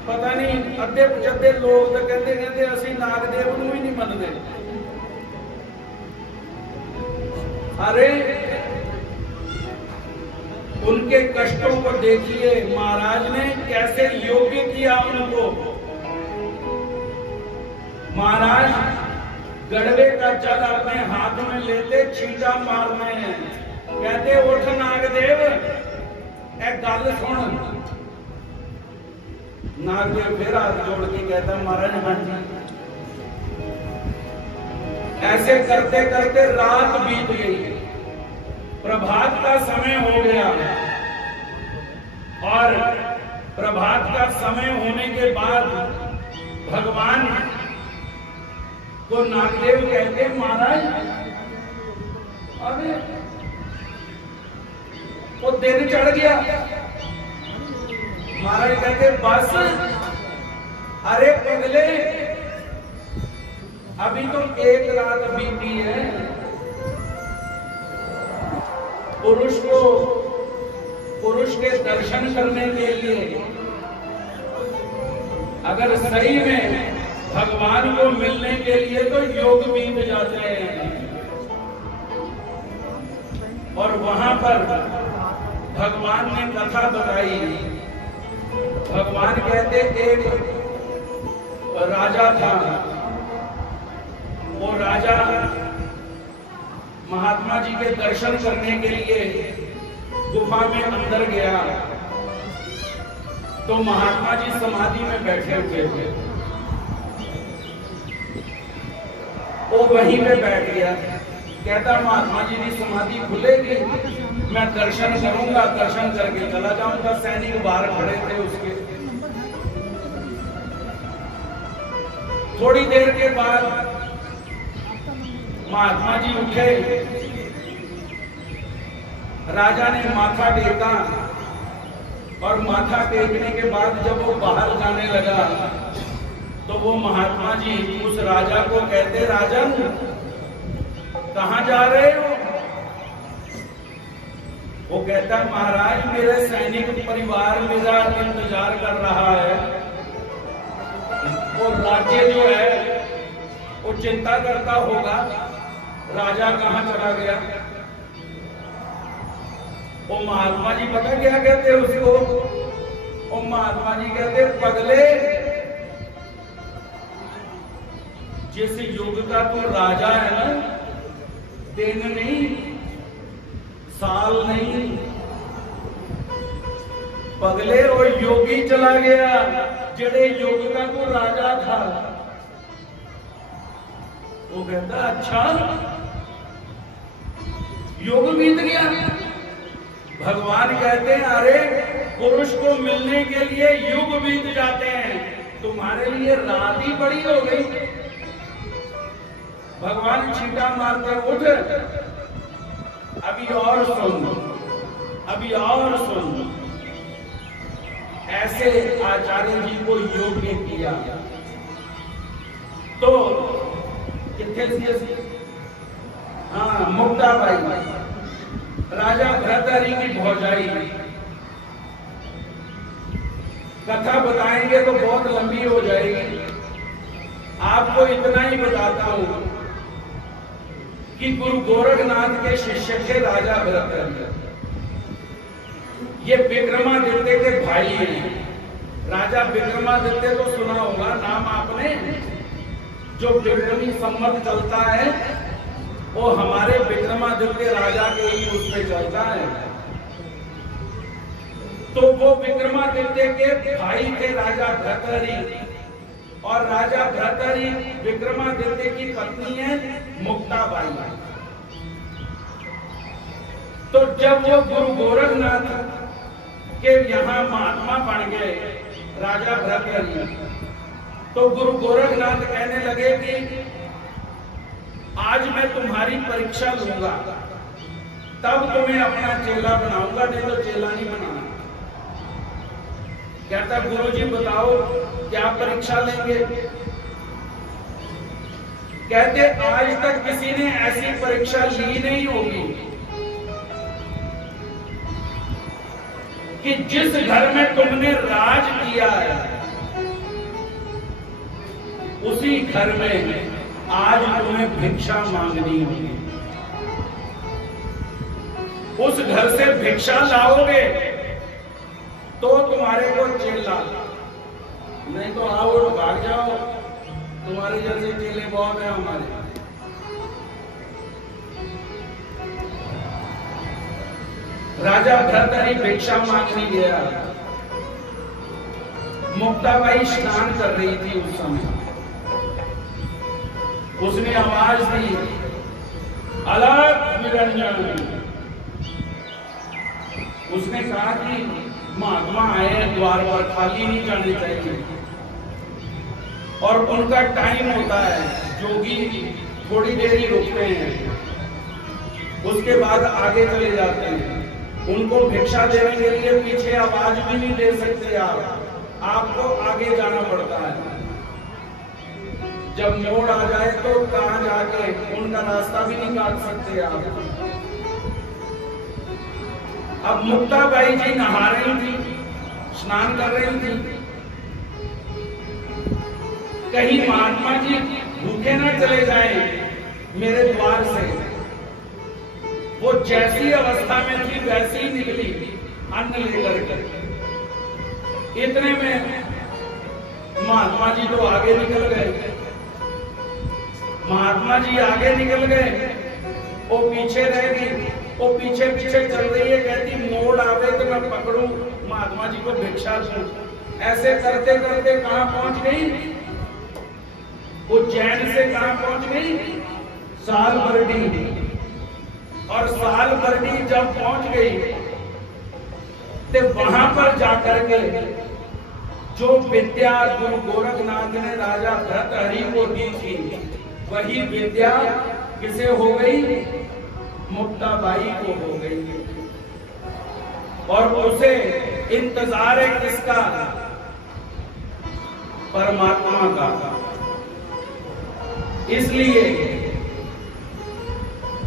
पता नहीं अद्धे 75 लोग तो कहते असी नागदेव को ही नहीं मनते। अरे उनके कष्टों को देखिए, महाराज ने कैसे योग्य किया उनको। महाराज गड़वे का जल अपने हाथ में लेते छींटा मारने हैं, कहते उठ नागदेव एक गल सुन। नागदेव फिर हाथ जोड़ के कहता महाराज हाँ जी। ऐसे करते करते रात बीत गई, प्रभात का समय हो गया और प्रभात का समय होने के बाद भगवान को नागदेव कहते महाराज अरे वो दिन चढ़ गया। महाराज कहते बस अरे पगले, अभी तो एक रात बीती है। पुरुष के दर्शन करने के लिए अगर सही में भगवान को मिलने के लिए तो योग बीत जाते हैं। और वहां पर भगवान ने कथा बताई। भगवान कहते एक राजा था। वो राजा महात्मा जी के दर्शन करने के लिए गुफा में अंदर गया तो महात्मा जी समाधि में बैठे हुए थे। वो वहीं पे बैठ गया। कहता महात्मा जी की समाधि खुलेगी, मैं दर्शन करूंगा, दर्शन करके चला जाऊंगा। सैनिक बाहर खड़े थे उसके। थोड़ी देर के बाद महात्मा जी उठे। राजा ने माथा टेका और माथा टेकने के बाद जब वो बाहर जाने लगा तो वो महात्मा जी उस राजा को कहते, राजन कहां जा रहे हो? वो कहता, महाराज मेरे सैनिक परिवार मेरा इंतजार कर रहा है। वो राज्य जो है वो चिंता करता होगा राजा कहां चला गया। वो महात्मा जी पता क्या कहते उसको? वो महात्मा जी कहते, पगले जिस युग का तो राजा है ना, दिन नहीं साल नहीं, पगले वो योगी चला गया जेड़े युग का तो राजा था। वो कहता, अच्छा युग बीत गया। भगवान कहते हैं, अरे पुरुष को मिलने के लिए युग बीत जाते हैं, तुम्हारे लिए रात ही बड़ी हो गई। भगवान छींटा मारकर उठ, अभी और सुन, अभी और सुन। ऐसे आचार्य जी को योग्य किया। तो कितने, हाँ, मुक्ताबाई राजा भरतहरि की भौजाई। कथा बताएंगे तो बहुत लंबी हो जाएगी। आपको इतना ही बताता हूं कि गुरु गोरखनाथ के शिष्य थे राजा भरतहरि। ये विक्रमादित्य के भाई हैं। राजा विक्रमादित्य को सुना होगा नाम आपने। जो विक्रमी संवत चलता है वो हमारे विक्रमादित्य राजा के ही उसमें चलता है। तो वो विक्रमादित्य के भाई थे राजा भरतहरि। और राजा भरतहरि विक्रमादित्य की पत्नी है मुक्ताबाई। तो जब वो गुरु गोरखनाथ के यहाँ महात्मा बन गए राजा भरतहरि, तो गुरु गोरखनाथ कहने लगे कि आज मैं तुम्हारी परीक्षा लूंगा, तब तुम्हें अपना चेला बनाऊंगा, नहीं तो चेला नहीं बनाना। कहता, गुरुजी बताओ क्या परीक्षा लेंगे? कहते, आज तक किसी ने ऐसी परीक्षा ली नहीं होगी कि जिस घर में तुमने राज किया है उसी घर में आज तुम्हें भिक्षा मांगनी होगी। उस घर से भिक्षा लाओगे तो तुम्हारे को चेला, नहीं तो आओ और भाग जाओ। तुम्हारे जैसे चेले बहुत हैं हमारे। राजा भरतहरि भिक्षा मांगने गया। मुक्ताबाई स्नान कर रही थी उस समय। उसने आवाज दी, अलग निरंजन। उसने कहा कि महात्मा आए हैं द्वार पर, खाली नहीं करनी चाहिए। और उनका टाइम होता है, जोगी थोड़ी देर ही रुकते हैं, उसके बाद आगे चले जाते हैं। उनको भिक्षा देने के लिए पीछे आवाज भी नहीं दे सकते आप, आपको आगे जाना पड़ता है। जब मोड़ आ जाए तो कहां जाके उनका रास्ता भी नहीं काट सकते आप। अब मुक्ताबाई जी नहा रही थी, स्नान कर रही थी, कहीं महात्मा जी भूखे ना चले जाएं मेरे द्वार से। वो जैसी अवस्था में थी वैसी ही निकली अन्न लेकर के। इतने में महात्मा जी तो आगे निकल गए। महात्मा जी आगे निकल गए, वो पीछे रह गई। वो पीछे पीछे चल रही है, कहती मोड़ आवे तो मैं पकड़ूं, महात्मा जी को भिक्षा दूं। ऐसे करते करते कहां पहुंच गई? उज्जैन से कहां पहुंच गई? सालबरडी। और सालबरडी जब पहुंच गई तो वहां पर जाकर के जो विद्या गुरु गोरखनाथ ने राजा भर्तहरि को दी थी, वही विद्या किसे हो गई? मुक्ताबाई को हो गई। और उसे इंतजार है किसका? परमात्मा का। इसलिए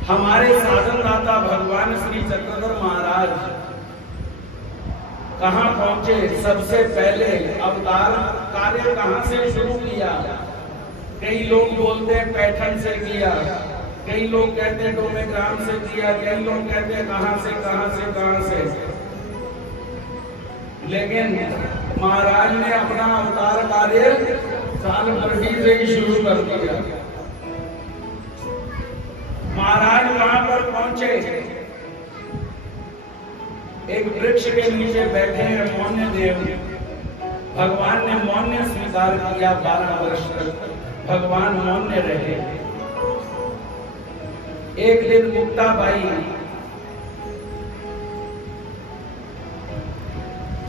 हमारे साधनदाता भगवान श्री चक्रधर महाराज कहां पहुंचे? सबसे पहले अवतार कार्य कहां से शुरू किया? कई लोग बोलते हैं पैठन से किया, कई लोग कहते हैं डोमेग्राम से किया, कई लोग कहते हैं कहां से। लेकिन महाराज ने अपना अवतार कार्य सालबरडी से ही शुरू कर दिया। महाराज वहां पर पहुंचे, एक वृक्ष के नीचे बैठे हैं मौन्य देव। भगवान ने मौन्य स्वीकार किया। 12 वर्ष तक भगवान मौन्य रहे। एक दिन मुक्ताबाई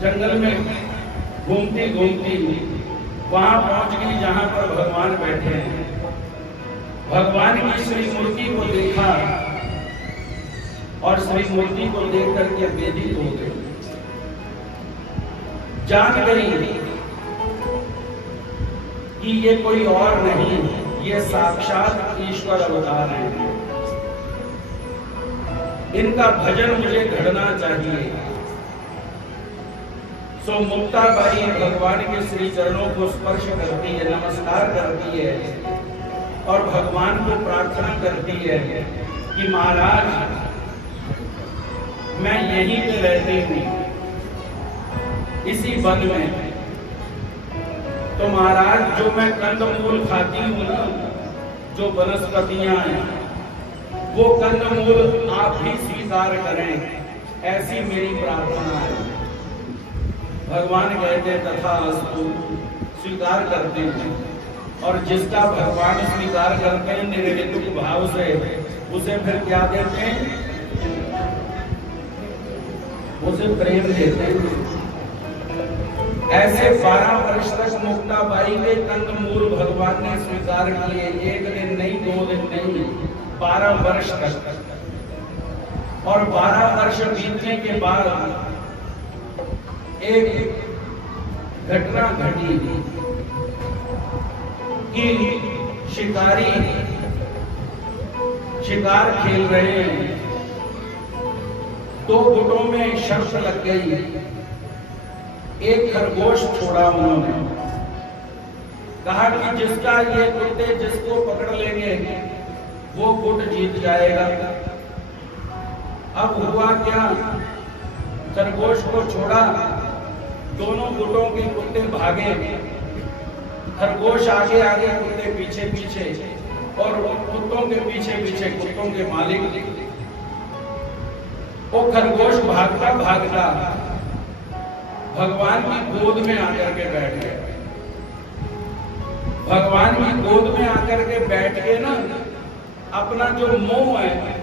जंगल में घूमती घूमती वहां पहुंच गई जहां पर भगवान बैठे हैं। भगवान की श्री मूर्ति को देखा और श्री मूर्ति को देख करके व्यथित हो गई। जान गई कि ये कोई और नहीं, ये साक्षात ईश्वर अवतार है। इनका भजन मुझे घड़ना चाहिए। सो मुक्ताबाई भगवान के श्री चरणों को स्पर्श करती है, नमस्कार करती है और भगवान को प्रार्थना करती है कि महाराज मैं यहीं पे रहती हूं, इसी वन में। तो महाराज जो मैं कंदमूल खाती हूं ना, जो वनस्पतियां हैं, वो कंदमूल आप भी स्वीकार करें, ऐसी मेरी प्रार्थना है। भगवान कहते तथा अस्तु, स्वीकार करते हैं। और जिसका भगवान स्वीकार करते हैं निर्हेतुक भाव से, उसे फिर क्या देते हैं? उसे प्रेम देते हैं। ऐसे 12 वर्ष तक मुक्ताबाई के कंदमूल भगवान ने स्वीकार किए। 1 दिन नहीं, 2 दिन नहीं, 12 वर्ष तक। और 12 वर्ष बीतने के बाद एक घटना घटी कि शिकारी शिकार खेल रहे हैं। 2 गुटों में शर्त लग गई। एक खरगोश छोड़ा उन्होंने, कहा कि जिसका ये कुत्ते जिसको पकड़ लेंगे वो गुट जीत जाएगा। अब हुआ क्या? खरगोश को छोड़ा, दोनों गुटों के कुत्ते भागे। खरगोश आगे आगे, कुत्ते पीछे पीछे, और कुत्तों के पीछे पीछे कुत्तों के मालिक। वो खरगोश भागता भागता भगवान की गोद में आकर के बैठ गया। भगवान की गोद में आकर के बैठ के ना, अपना जो मोह है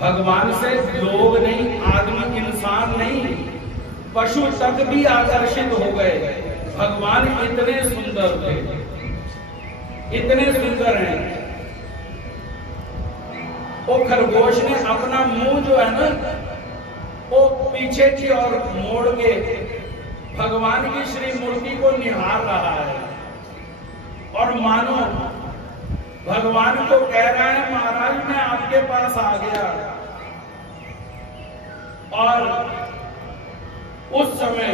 भगवान से, लोग नहीं, आदमी इंसान नहीं, पशु तक भी आकर्षित हो गए। भगवान इतने सुंदर थे, इतने सुंदर हैं। वो खरगोश ने अपना मुंह जो है ना, वो पीछे की ओर मोड़ के भगवान की श्री मूर्ति को निहार रहा है और मानो भगवान को कह रहा है, महाराज मैं आपके पास आ गया। और उस समय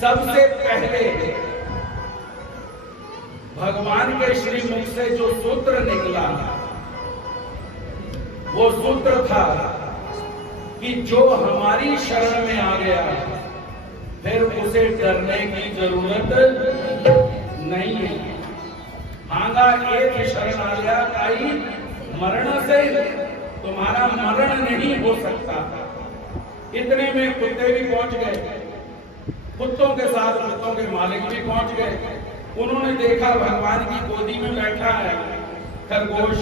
सबसे पहले भगवान के श्रीमुख से जो सूत्र निकला, वो सूत्र था कि जो हमारी शरण में आ गया फिर उसे डरने की जरूरत नहीं है। आगा एक शरण आ गया आई, मरण से तुम्हारा मरण नहीं हो सकता। इतने में कुत्ते भी पहुंच गए, कुत्तों के साथ कुत्तों के मालिक भी पहुंच गए। उन्होंने देखा भगवान की गोदी में बैठा है खरगोश।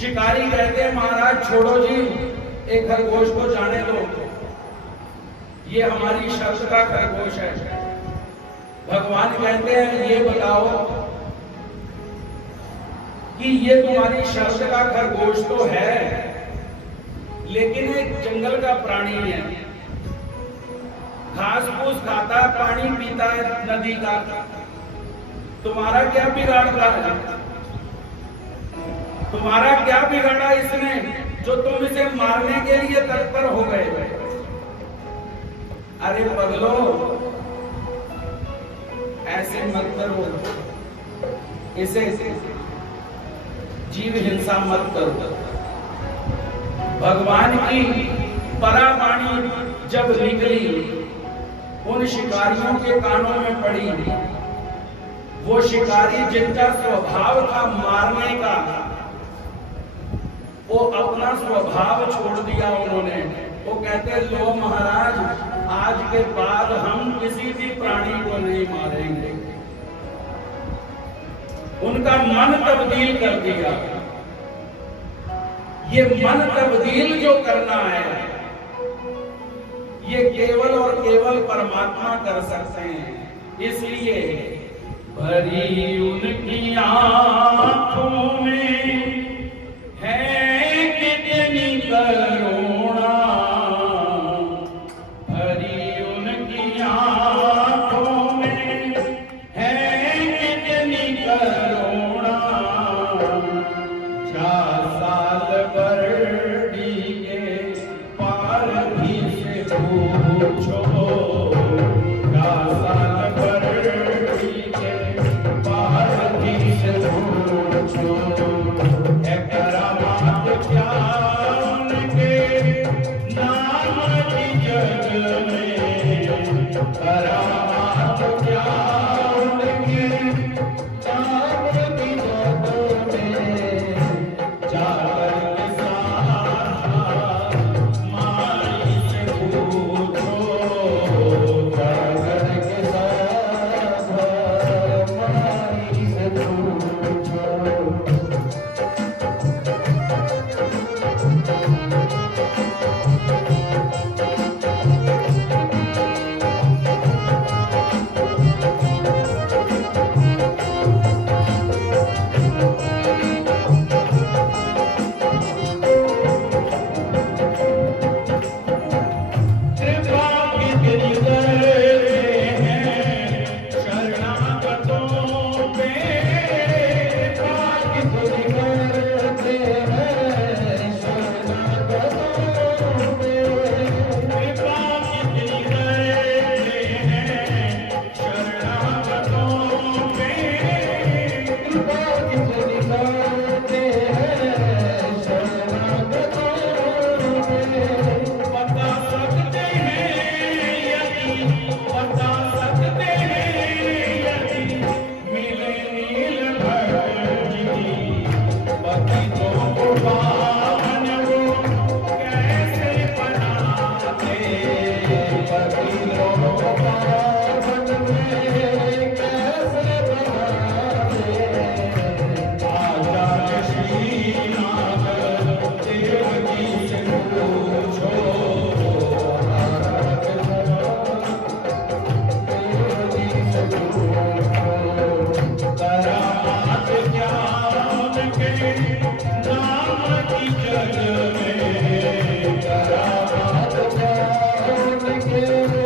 शिकारी कहते हैं, महाराज छोड़ो जी, एक खरगोश को जाने दो, ये हमारी शर्त का खरगोश है। भगवान कहते हैं, ये बताओ कि ये तुम्हारी शर्त का खरगोश तो है, लेकिन एक जंगल का प्राणी है, घास फूस खाता, पानी पीता है नदी का, तुम्हारा क्या बिगाड़ता है? तुम्हारा क्या बिगाड़ा इसने जो तुम इसे मारने के लिए तत्पर हो गए? अरे पगलो, ऐसे मत करो, इसे जीव हिंसा मत करो। भगवान की परावाणी जब निकली, उन शिकारियों के कानों में पड़ी। वो शिकारी जिनका स्वभाव था मारने का, वो अपना स्वभाव छोड़ दिया उन्होंने। वो कहते, लो महाराज, आज के बाद हम किसी भी प्राणी को नहीं मारेंगे। उनका मन तब्दील कर दिया। ये मन तब्दील जो करना है, ये केवल और केवल परमात्मा कर सकते हैं। इसलिए भरी उनकी आंखों में है कितनी करुणा, भरी उनकी आंखों में है कितनी करुणा। 4 साल बरडी के पार भी से पूछो, 4 साल बरडी के पार भी से पूछो। क्या उनके नाम की जग में, करामात क्या उनके नाम की जग में। जाकर के साथ माई से पूछो, जाकर के साथ माई से पूछो। की जग में करामात क्या उनके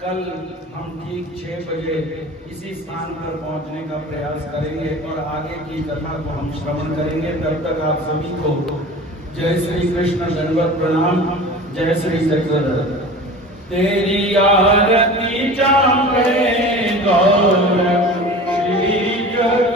कल हम ठीक 6 बजे इसी स्थान पर पहुंचने का प्रयास करेंगे और आगे की कथा को हम श्रवण करेंगे। तब तक आप सभी को जय श्री कृष्ण दंडवत प्रणाम। जय श्री जगन्नाथ। तेरी आरती चांपड़े गौर श्री जगन्नाथ।